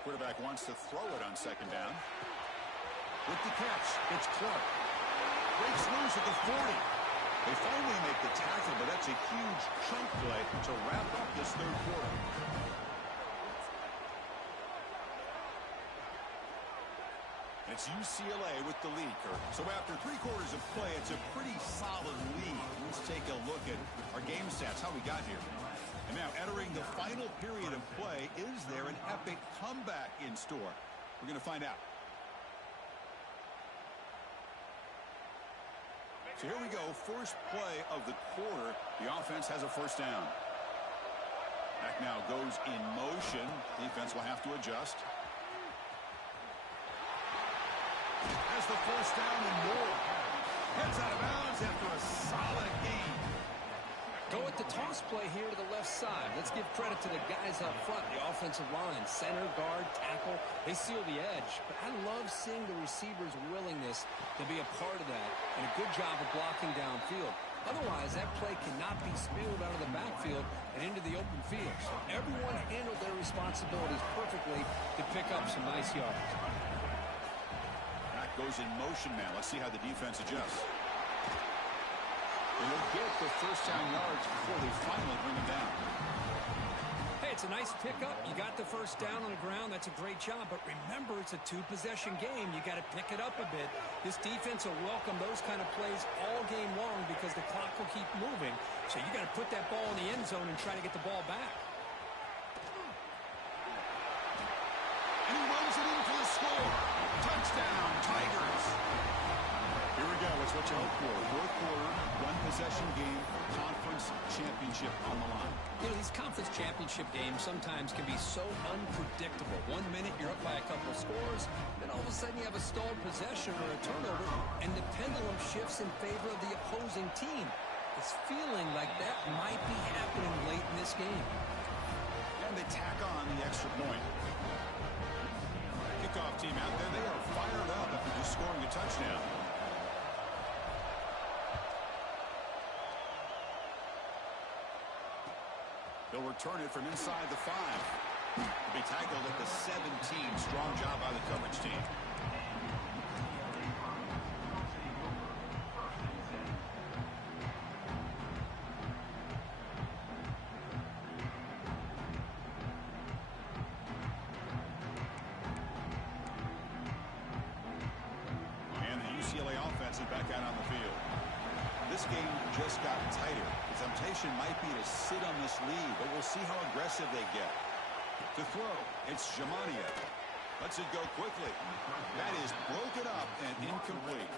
Quarterback wants to throw it on second down. With the catch, it's Clark. Breaks loose at the 40. They finally make the tackle, but that's a huge chunk play to wrap up this third quarter. And it's UCLA with the lead, Kirk. So after 3 quarters of play, it's a pretty solid lead. Let's take a look at our game stats, how we got here. And now entering the final period of play, is there an epic comeback in store? We're going to find out. So here we go, first play of the quarter. The offense has a first down. Back now goes in motion. Defense will have to adjust. Has the first down and more. Heads out of bounds after a solid gain. Go with the toss play here to the left side. Let's give credit to the guys up front, the offensive line, center, guard, tackle. They seal the edge. But I love seeing the receiver's willingness to be a part of that and a good job of blocking downfield. Otherwise, that play cannot be spilled out of the backfield and into the open field. So everyone handled their responsibilities perfectly to pick up some nice yards. That goes in motion now. Let's see how the defense adjusts. They'll get the first down yards before they finally bring him down. Hey, it's a nice pickup. You got the first down on the ground. That's a great job. But remember, it's a 2-possession game. You got to pick it up a bit. This defense will welcome those kind of plays all game long because the clock will keep moving. So you got to put that ball in the end zone and try to get the ball back. And he runs it in for the score. Touchdown, Tigers. Here we go. It's what you hope for. Fourth quarter, 1-possession game, conference championship on the line. You know, these conference championship games sometimes can be so unpredictable. 1 minute you're up by a couple of scores, then all of a sudden you have a stalled possession or a turnover, and the pendulum shifts in favor of the opposing team. It's feeling like that might be happening late in this game. And they tack on the extra point. Kickoff team out there, they are fired up after just scoring a touchdown. They'll return it from inside the 5. They'll be tackled at the 17. Strong job by the coverage team. is back out on the field. This game just got tighter. The temptation might be to sit on this lead, but we'll see how aggressive they get. To throw, it's Jamania. Lets it go quickly. That is broken up and incomplete.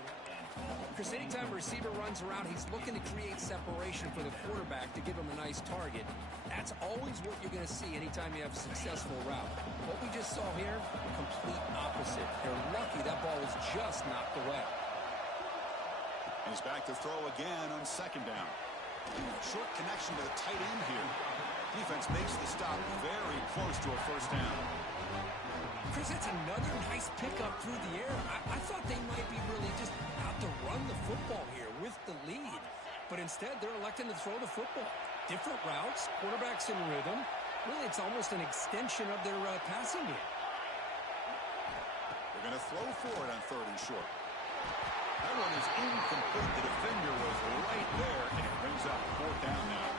Chris, anytime a receiver runs around, he's looking to create separation for the quarterback to give him a nice target. That's always what you're going to see anytime you have a successful route. What we just saw here, complete opposite. They're lucky that ball was just knocked away. He's back to throw again on second down. Short connection to the tight end here. Defense makes the stop very close to a first down. Chris, that's another nice pickup through the air. I thought they might be really just out to run the football here with the lead. But instead, they're electing to throw the football. Different routes, quarterbacks in rhythm. Really, it's almost an extension of their passing game. They're going to throw for it on third and short. That one is incomplete. The defender was right there, and it brings up fourth down now.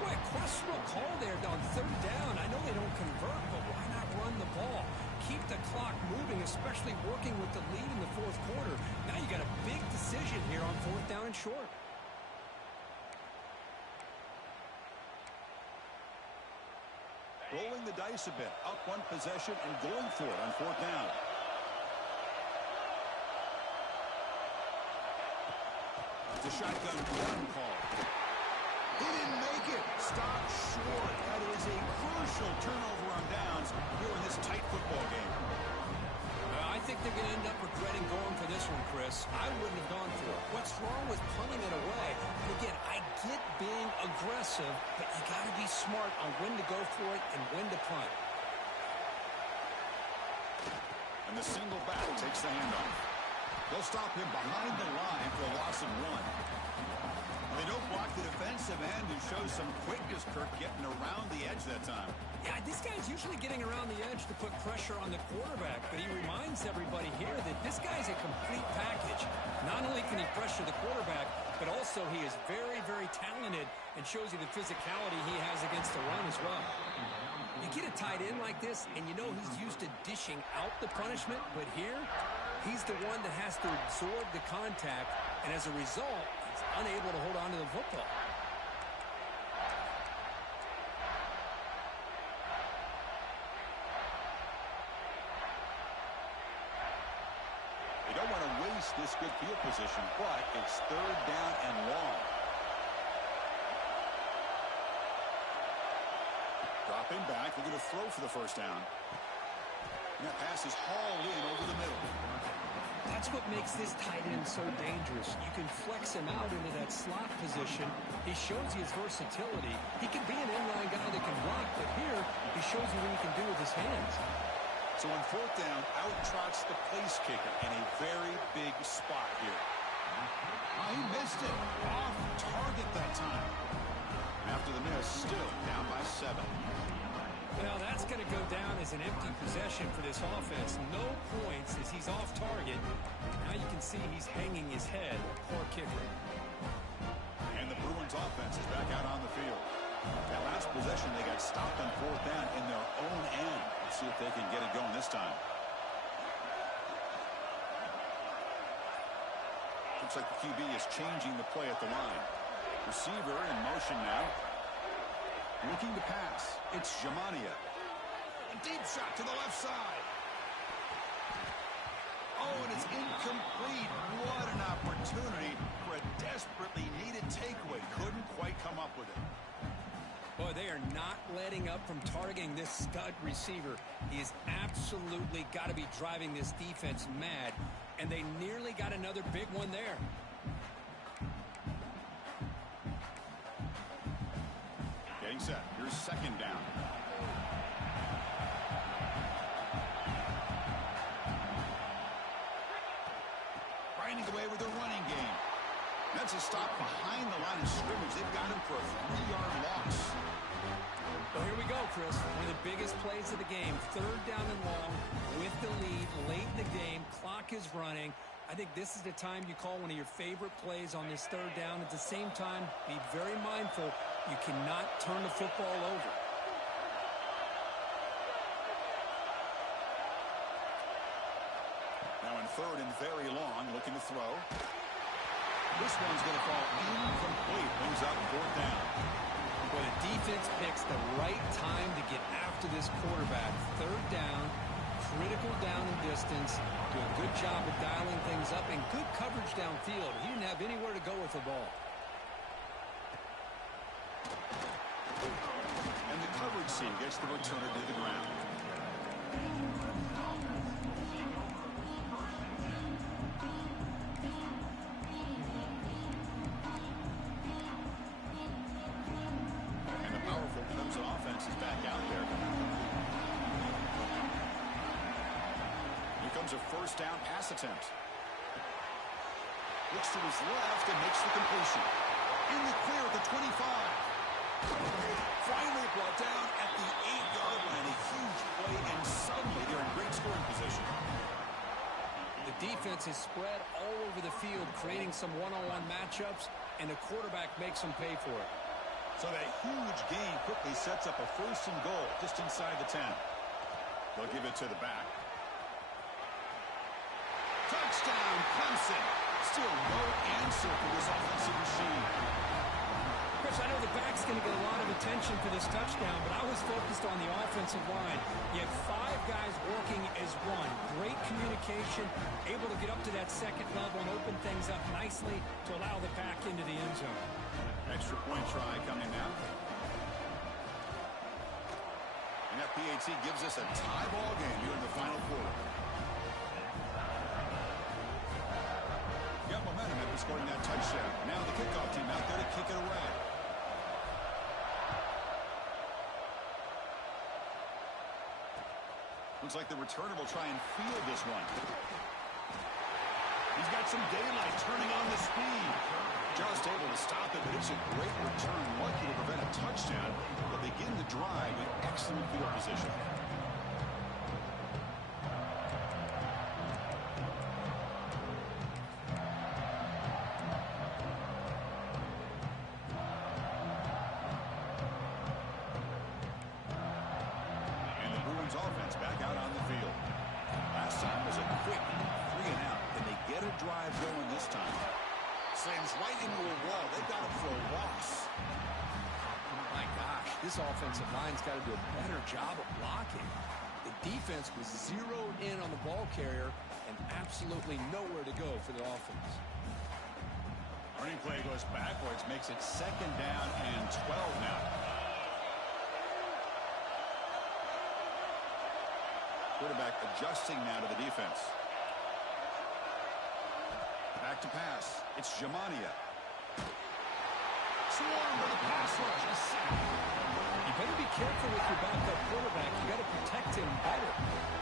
Boy, a questionable call there on third down. I know they don't convert, but why not run the ball? Keep the clock moving, especially working with the lead in the fourth quarter. Now you got a big decision here on fourth down and short. Rolling the dice a bit, up one possession and going for it on fourth down. It's a shotgun run call. He didn't make it. Stop short. That is a crucial turnover on downs here in this tight football game. I think they're going to end up regretting going for this one, Chris. I wouldn't have gone for it. What's wrong with punting it away? And again, I get being aggressive, but you got to be smart on when to go for it and when to punt. And the single back takes the handoff. They'll stop him behind the line for a loss of one. They don't block the defensive end, who shows some quickness, Kirk, getting around the edge that time. Yeah, this guy's usually getting around the edge to put pressure on the quarterback, but he reminds everybody here that this guy's a complete package. Not only can he pressure the quarterback, but also he is very, very talented and shows you the physicality he has against the run as well. You get a tight end like this, and you know he's used to dishing out the punishment, but here, he's the one that has to absorb the contact, and as a result, he's unable to hold on to the football. They don't want to waste this good field position, but it's third down and long. Dropping back, they're going to throw for the first down. And that pass is hauled in over the middle. That's what makes this tight end so dangerous. You can flex him out into that slot position. He shows you his versatility. He can be an inline guy that can block, but here he shows you what he can do with his hands. So on fourth down, out trots the place kicker in a very big spot here. Oh, he missed it. Off target that time. After the miss, still down by 7. Well, that's going to go down as an empty possession for this offense. No points as he's off target. Now you can see he's hanging his head. Poor kicker. And the Bruins offense is back out on the field. That last possession, they got stopped on fourth down in their own end. Let's see if they can get it going this time. Looks like the QB is changing the play at the line. Receiver in motion now. Looking to pass. It's Jamania. A deep shot to the left side. Oh, and it's incomplete. What an opportunity for a desperately needed takeaway. Couldn't quite come up with it. Boy, they are not letting up from targeting this stud receiver. He has absolutely got to be driving this defense mad, and they nearly got another big one there. Getting set. Here's second down. Grinding away with the running game. That's a stop behind the line of scrimmage. They've got him for a 3-yard loss. Well, here we go, Chris. One of the biggest plays of the game. Third down and long with the lead late in the game. Clock is running. I think this is the time you call one of your favorite plays on this third down. At the same time, be very mindful. You cannot turn the football over. Now in third and very long, looking to throw. This one's going to fall incomplete. Brings up fourth down. But a defense picks the right time to get after this quarterback. Third down, critical down and distance. Do a good job of dialing things up and good coverage downfield. He didn't have anywhere to go with the ball. And the coverage team gets the returner to the ground. And the powerful Clemson offense is back out there. Here comes a first down pass attempt. Looks to his left and makes the completion. In the clear at the 25. Finally brought down at the 8-yard line. A huge play, and suddenly they're in great scoring position. The defense is spread all over the field, creating some one-on-one matchups, and the quarterback makes them pay for it. So that huge gain quickly sets up a first and goal just inside the 10. They'll give it to the back. Touchdown, Clemson. Still no answer for this offensive machine. Chris, I know the back's going to get a lot of attention for this touchdown, but I was focused on the offensive line. You had 5 guys working as one. Great communication, able to get up to that second level and open things up nicely to allow the back into the end zone. Extra point try coming now. And that PAT gives us a tie ball game here in the final quarter. Got momentum after scoring that touchdown. Now the kickoff team out there to kick it away. Looks like the returner will try and field this one. He's got some daylight turning on the speed. Just able to stop it, but it's a great return. Lucky to prevent a touchdown. They'll begin the drive with excellent field position. Offense back out on the field. Last time was a quick 3 and out. Can they get a drive going this time? Slams right into a wall. They've got it for a loss. My gosh, this offensive line's got to do a better job of blocking. The defense was zeroed in on the ball carrier and absolutely nowhere to go for the offense. Running play goes backwards, makes it second down and 12 now. Quarterback adjusting now to the defense. Back to pass. It's Jamania. Swarm with the pass rush. You better be careful with your backup quarterback. You got to protect him better.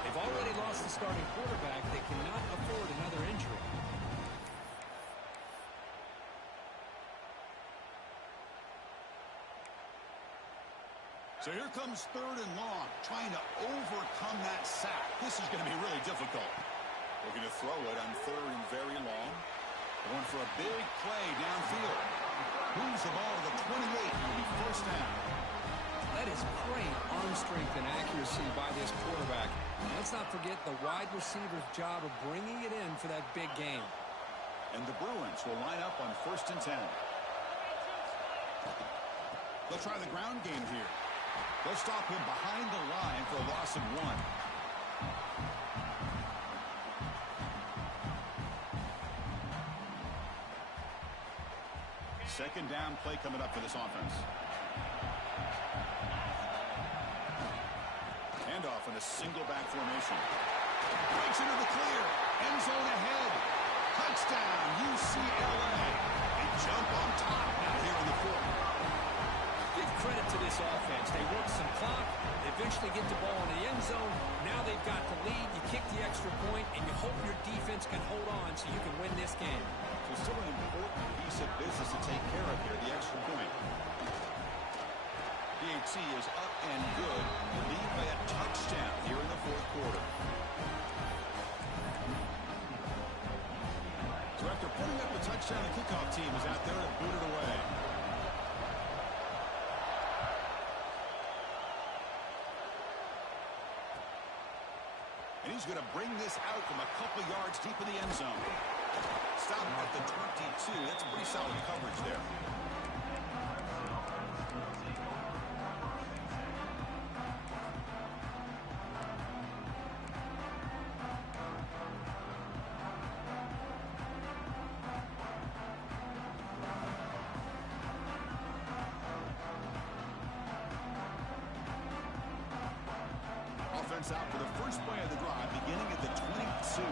They've already lost the starting quarterback. They cannot afford another injury. So here comes third and long, trying to overcome that sack. This is going to be really difficult. Looking to throw it on third and very long. Going for a big play downfield. Moves the ball to the 28. It'll be first down. That is great arm strength and accuracy by this quarterback. And let's not forget the wide receiver's job of bringing it in for that big game. And the Bruins will line up on first and 10. They'll try the ground game here. They'll stop him behind the line for a loss of 1. Second down play coming up for this offense. Handoff in a single back formation. Breaks into the clear. End zone ahead. Touchdown, UCLA. They jump on top now here in the fourth. Give credit to this offense. They work some clock. They eventually get the ball in the end zone. Now they've got the lead. You kick the extra point, and you hope your defense can hold on so you can win this game. So still an important piece of business to take care of here, the extra point. PAT is up and good. The lead by a touchdown here in the fourth quarter. So after putting up a touchdown, the kickoff team is out there to boot it away. And he's going to bring this out from a couple yards deep in the end zone. Stop at the 22. That's pretty solid coverage there. Offense out for the first play of the drive, beginning at the 22.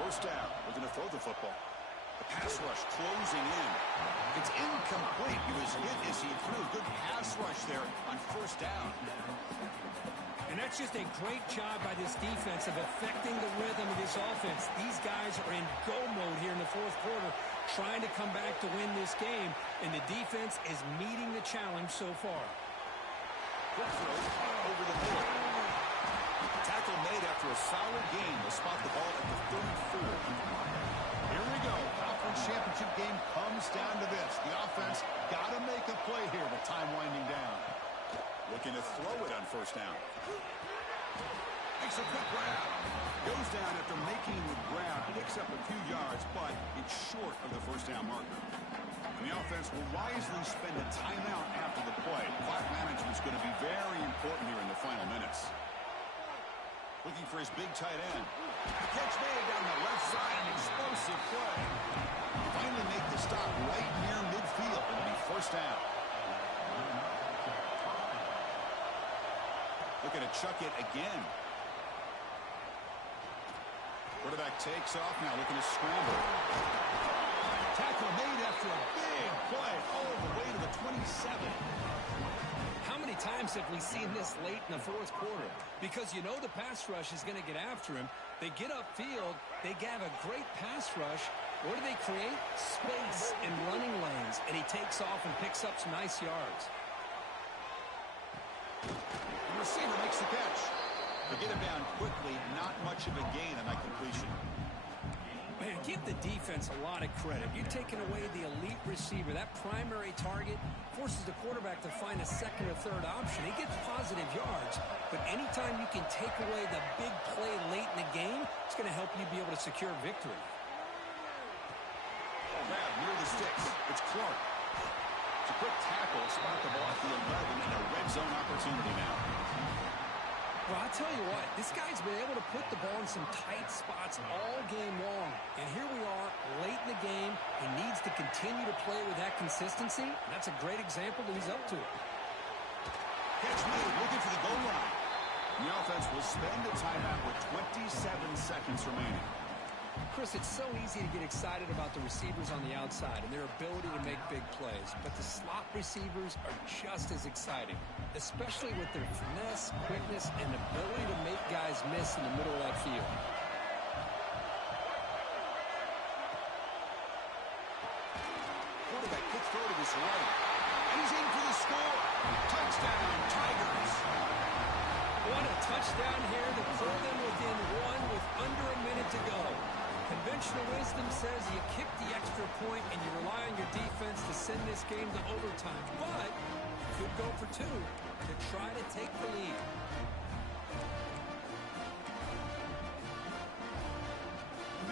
First down, looking to throw the football. The pass rush closing in. It's incomplete. He was hit as he threw. Good pass rush there on first down. And that's just a great job by this defense of affecting the rhythm of this offense. These guys are in go mode here in the fourth quarter, trying to come back to win this game, and the defense is meeting the challenge so far. Quick throw over the middle. Tackle made after a solid gain. They'll spot the ball at the 34. Here we go. Conference championship game comes down to this. The offense got to make a play here with time winding down. Looking to throw it on first down. Makes a quick grab. Goes down after making the grab. Picks up a few yards, but it's short of the first down marker. And the offense will wisely spend a timeout after the play. Clock management is going to be very important here in the final minutes. Looking for his big tight end. Catch made down the left side. An explosive play. Finally make the stop right near midfield. It'll be first down. Looking to chuck it again. Quarterback takes off now, looking to scramble. Tackle made after a big play all the way to the 27. How many times have we seen this late in the fourth quarter? Because you know the pass rush is going to get after him. They get upfield. They have a great pass rush. What do they create? Space and running lanes. And he takes off and picks up some nice yards. The receiver makes the catch. They get him down quickly. Not much of a gain on that completion. Man, give the defense a lot of credit. You're taking away the elite receiver. That primary target forces the quarterback to find a second or third option. He gets positive yards, but anytime you can take away the big play late in the game, it's going to help you be able to secure victory. Grab near the sticks. It's Clark. It's a quick tackle. Spot the ball at the 11 and a red zone opportunity now. Well, I'll tell you what, this guy's been able to put the ball in some tight spots all game long. And here we are, late in the game. He needs to continue to play with that consistency. That's a great example that he's up to it. Catch made, looking for the goal line. The offense will spend a timeout with 27 seconds remaining. Chris, it's so easy to get excited about the receivers on the outside and their ability to make big plays. But the slot receivers are just as exciting, especially with their finesse, quickness, and ability to make guys miss in the middle of that field. Quarterback quick throw to his right. And he's in for the score. Touchdown, Tigers. What a touchdown here to pull them within one with under a minute to go. Conventional wisdom says you kick the extra point and you rely on your defense to send this game to overtime. But you could go for two to try to take the lead.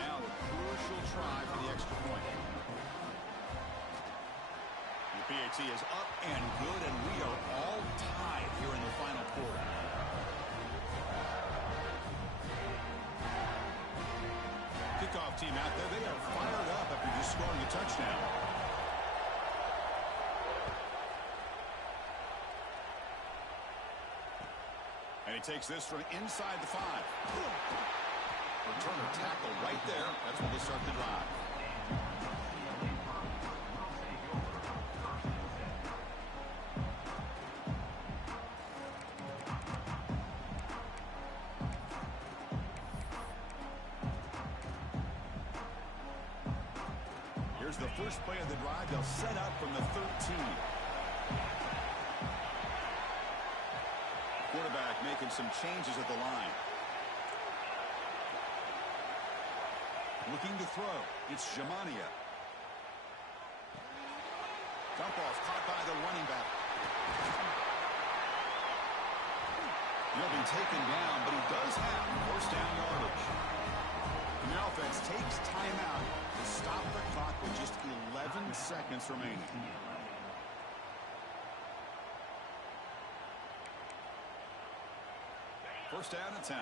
Now a crucial try for the extra point. The PAT is up and good, and we are all tied here in the final quarter. Kickoff team out there. They are fired up after just scoring a touchdown. And he takes this from inside the 5. Returner tackle right there. That's where they start the drive. Here's the first play of the drive. They'll set up from the 13. Quarterback making some changes at the line. Looking to throw. It's Jamania. Dump off caught by the running back. He'll be taken down, but he does have first down yardage. First down and 10.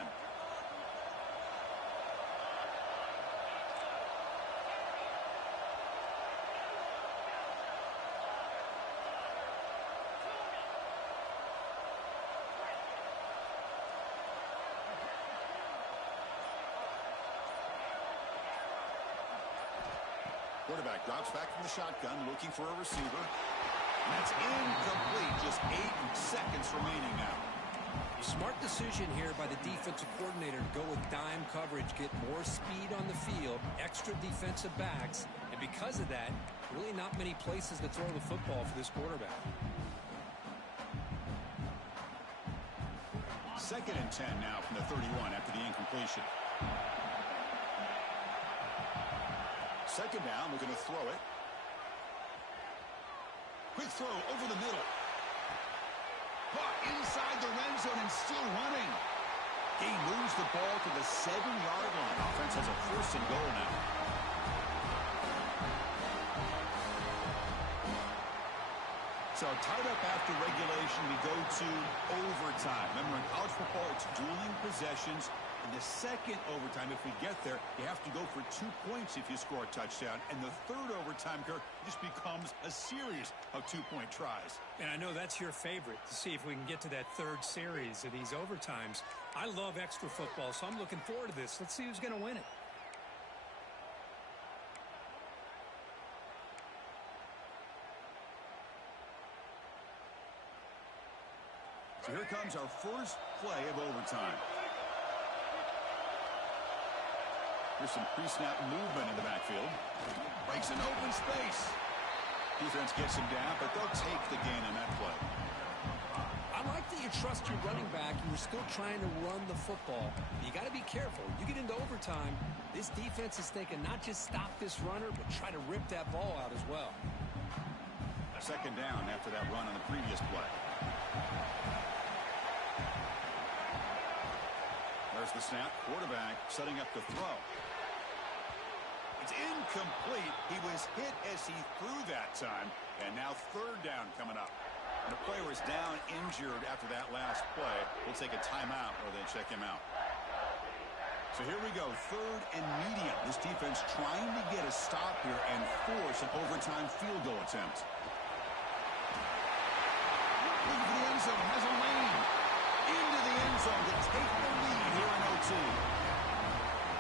Quarterback drops back from the shotgun, looking for a receiver. And that's incomplete. Just 8 seconds remaining now. Smart decision here by the defensive coordinator to go with dime coverage, get more speed on the field, extra defensive backs, and because of that, really not many places to throw the football for this quarterback. Second and 10 now from the 31 after the incompletion. Second down, we're going to throw it. Quick throw over the middle. Caught inside the red zone and still running. He moves the ball to the 7-yard line. Offense has a first and goal now. So tied up after regulation, we go to overtime. Remember, in college football, it's dueling possessions. In the second overtime, if we get there, you have to go for 2 points if you score a touchdown. And the third overtime, Kirk, just becomes a series of 2-point tries. And I know that's your favorite, to see if we can get to that third series of these overtimes. I love extra football, so I'm looking forward to this. Let's see who's going to win it. So here comes our first play of overtime. Here's some pre-snap movement in the backfield. Breaks an open space. Defense gets him down, but they'll take the gain on that play. I like that you trust your running back. You're still trying to run the football. You got to be careful. You get into overtime, this defense is thinking not just stop this runner, but try to rip that ball out as well. Second down after that run on the previous play. There's the snap. Quarterback setting up the throw. It's incomplete. He was hit as he threw that time. And now third down coming up. And the player is down injured after that last play. We'll take a timeout or then check him out. So here we go. Third and medium. This defense trying to get a stop here and force an overtime field goal attempt. Looking for the end zone. Has a lane. Into the end zone to take the lead here in OT.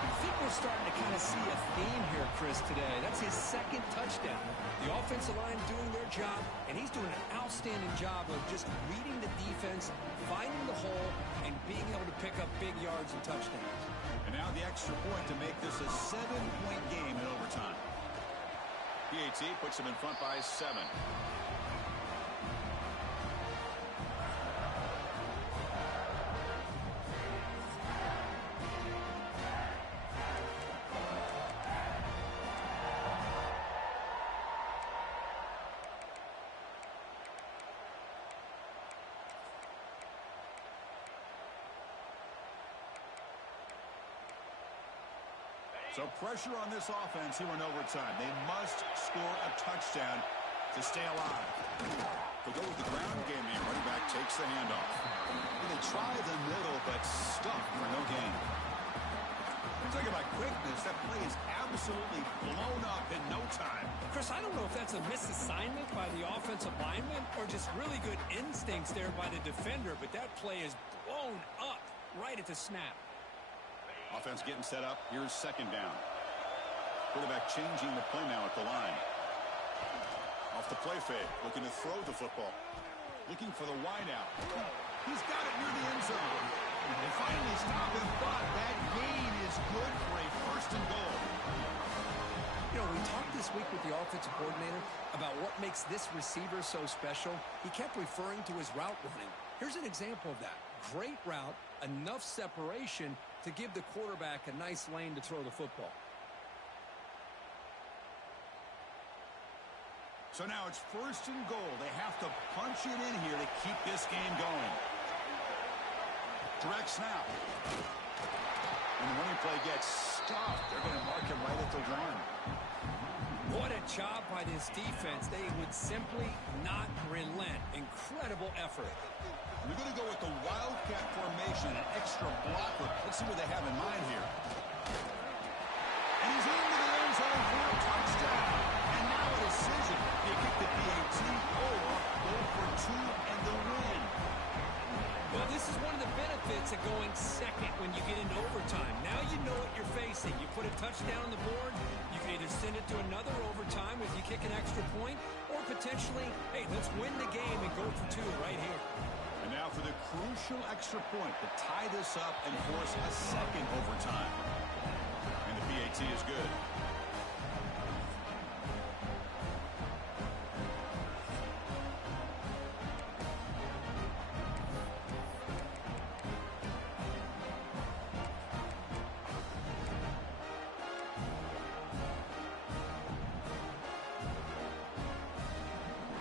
I think we're starting to kind of see a theme here, Chris, today. That's his second touchdown. The offensive line doing their job, and he's doing an outstanding job of just reading the defense, finding the hole, and being able to pick up big yards and touchdowns. And now the extra point to make this a 7-point game in overtime. PAT puts him in front by 7. So pressure on this offense here in overtime. They must score a touchdown to stay alive. They'll go with the ground game here. Running back takes the handoff. They try the middle, but stuck for no gain. Talk about quickness. That play is absolutely blown up in no time. Chris, I don't know if that's a misassignment by the offensive lineman or just really good instincts there by the defender, but that play is blown up right at the snap. Offense getting set up. Here's second down. Quarterback changing the play now at the line. Off the play fake. Looking to throw the football. Looking for the wide out. He's got it near the end zone. They finally stop him, but that gain is good for a first and goal. You know, we talked this week with the offensive coordinator about what makes this receiver so special. He kept referring to his route running. Here's an example of that. Great route, enough separation to give the quarterback a nice lane to throw the football. So now it's first and goal. They have to punch it in here to keep this game going. Direct snap. And the running play gets stopped. They're going to mark him right at the 1. What a job by this defense. They would simply not relent. Incredible effort. We're going to go with the Wildcat formation, an extra blocker. Let's see what they have in mind here. And he's into the end zone for a touchdown. And now a decision. Do you kick the PAT or go for two and the win? Well, this is one of the benefits of going second when you get into overtime. Now you know what you're facing. You put a touchdown on the board, you can either send it to another overtime if you kick an extra point, or potentially, hey, let's win the game and go for two right here. And now for the crucial extra point to tie this up and force a second overtime. And the PAT is good.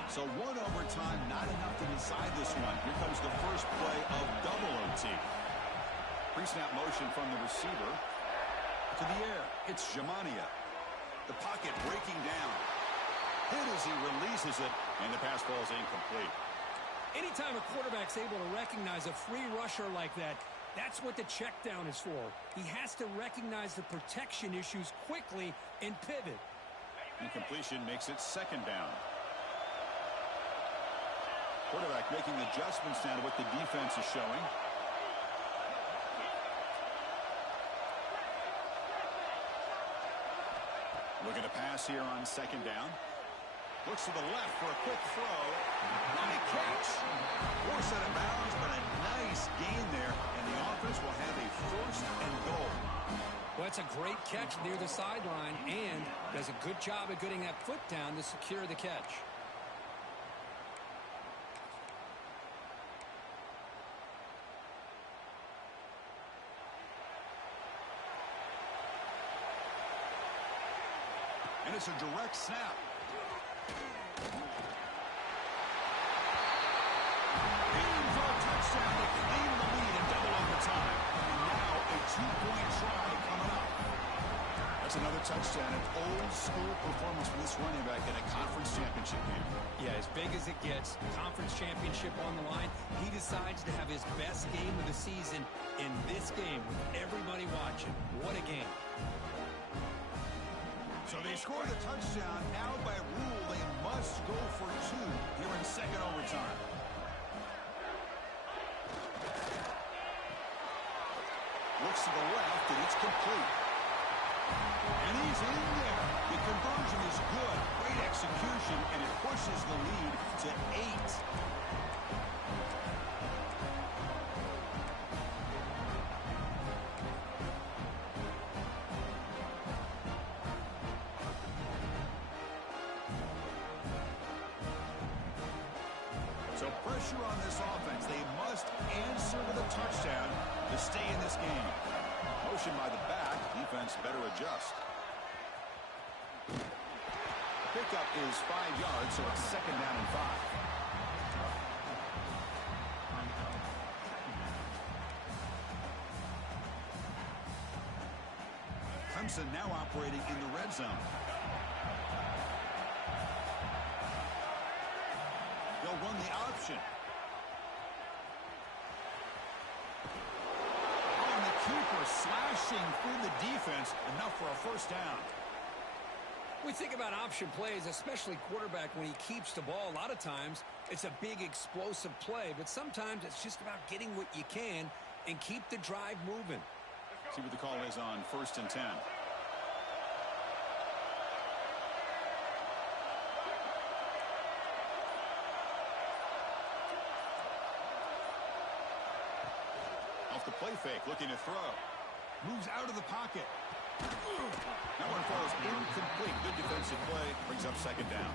So one overtime, not enough to decide this one. Here comes the first play of double OT. Pre-snap motion from the receiver. To the air, it's Jamania. The pocket breaking down. Hit as he releases it, and the pass ball is incomplete. Anytime a quarterback's able to recognize a free rusher like that, that's what the check down is for. He has to recognize the protection issues quickly and pivot. Incompletion makes it second down. Quarterback making adjustments now to what the defense is showing. Looking to pass here on second down. Looks to the left for a quick throw. What a catch. Forced out of bounds, but a nice gain there. And the offense will have a first and goal. Well, it's a great catch near the sideline and does a good job of getting that foot down to secure the catch. And it's a direct snap. In for a touchdown to claim the lead in double overtime. And now a two-point try coming up. That's another touchdown. An old-school performance from this running back in a conference championship game. Yeah, as big as it gets, conference championship on the line, he decides to have his best game of the season in this game with everybody watching. What a game. So they score the touchdown. Now by rule, they must go for two here in second overtime. Looks to the left, and it's complete. And he's in there. The conversion is good. Great execution, and it pushes the lead to 8. So pressure on this offense. They must answer with a touchdown to stay in this game. Motion by the back. Defense better adjust. Pickup is 5 yards, so it's second down and 5. Clemson now operating in the red zone. They'll run the option. Oh, and the keeper slashing through the defense. Enough for a first down. We think about option plays, especially quarterback when he keeps the ball. A lot of times, it's a big explosive play, but sometimes it's just about getting what you can and keep the drive moving. See what the call is on 1st and 10. Off the play fake, looking to throw. Moves out of the pocket. That one falls incomplete. Good defensive play. Brings up second down.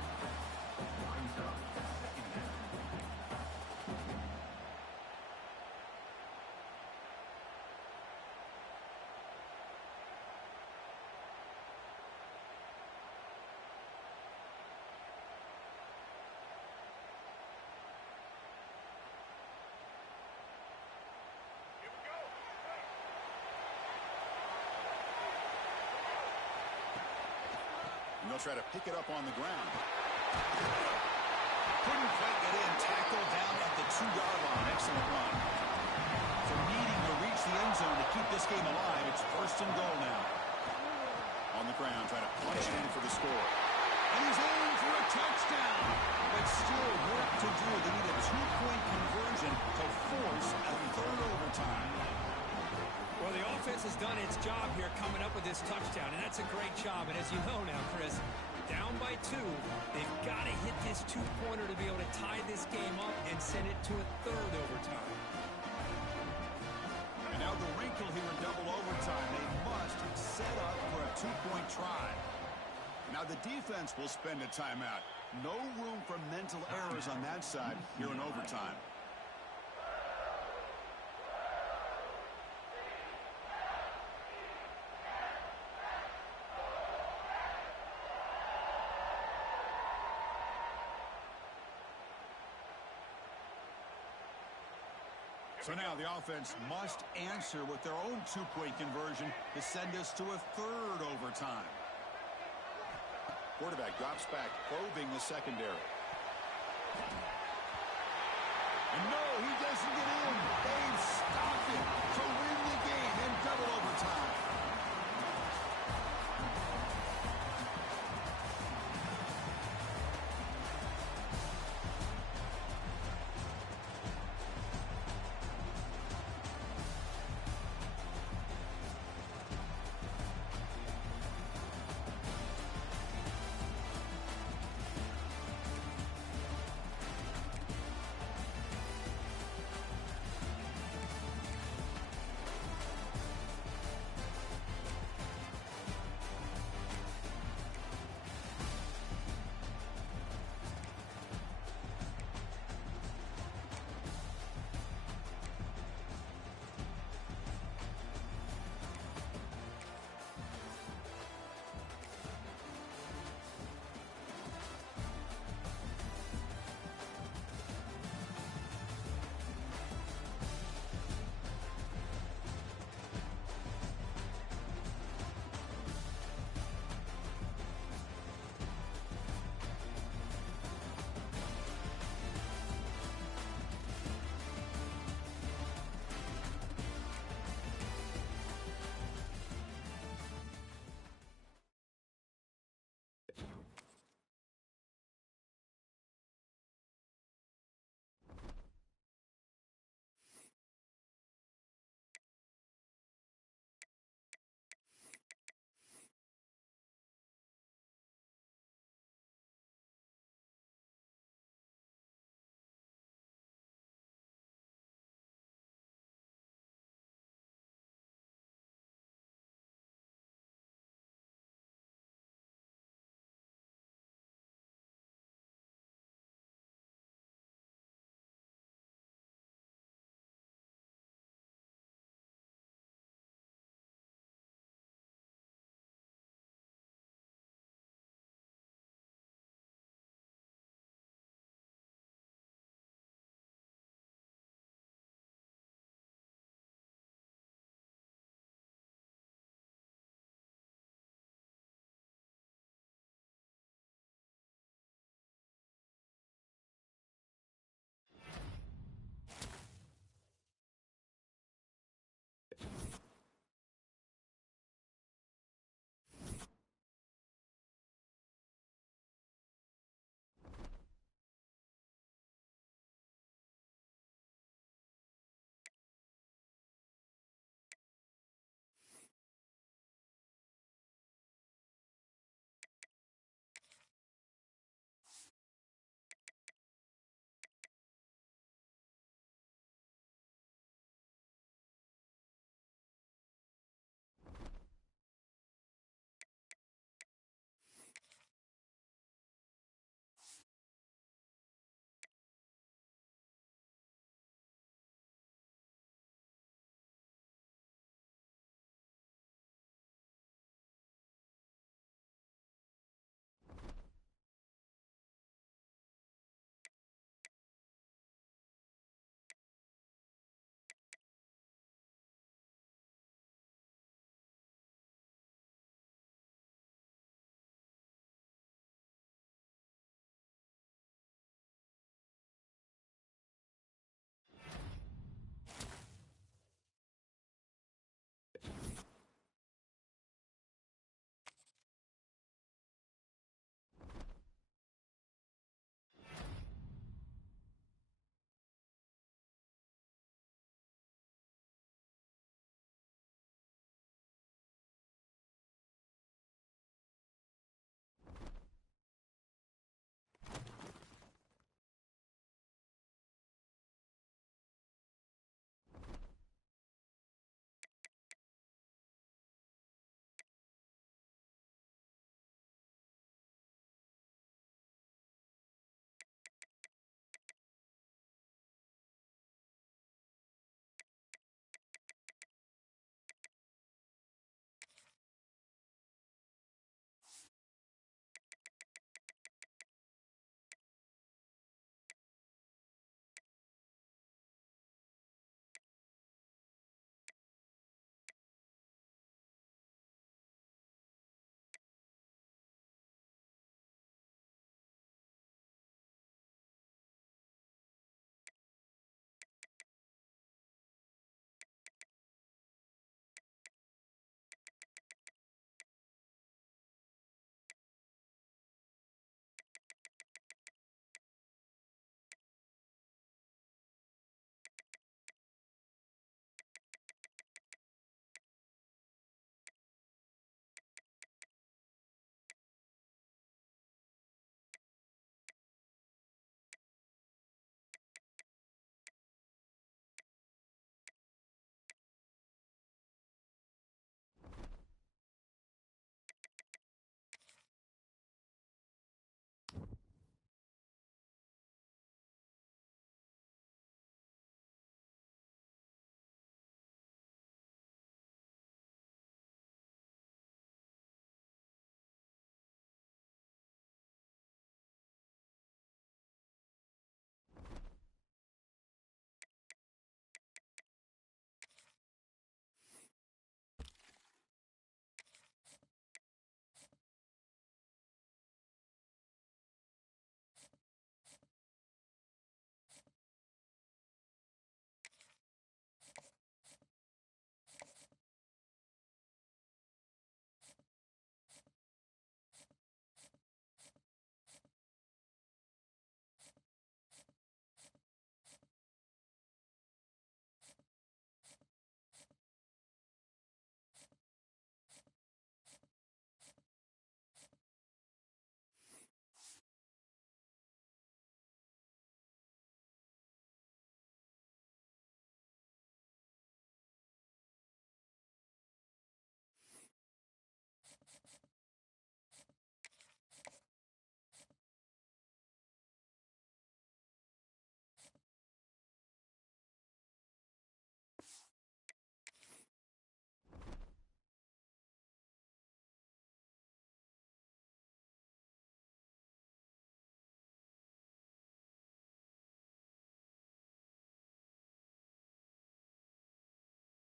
they'll try to pick it up on the ground. Couldn't quite get in. Tackle down at the 2-yard line. Excellent run. So needing to reach the end zone to keep this game alive. It's 1st and goal now. On the ground, trying to punch it in for the score. And he's in for a touchdown. But still work to do. They need a 2-point conversion to force a 3rd overtime. Well, the offense has done its job here coming up with this touchdown, and that's a great job. And as you know now, Chris, down by 2, they've got to hit this 2-pointer to be able to tie this game up and send it to a 3rd overtime. And now the wrinkle here in double overtime. They must set up for a 2-point try. Now the defense will spend a timeout. No room for mental errors on that side here in overtime. So now the offense must answer with their own 2-point conversion to send us to a 3rd overtime. Quarterback drops back, probing the secondary. And no, he doesn't get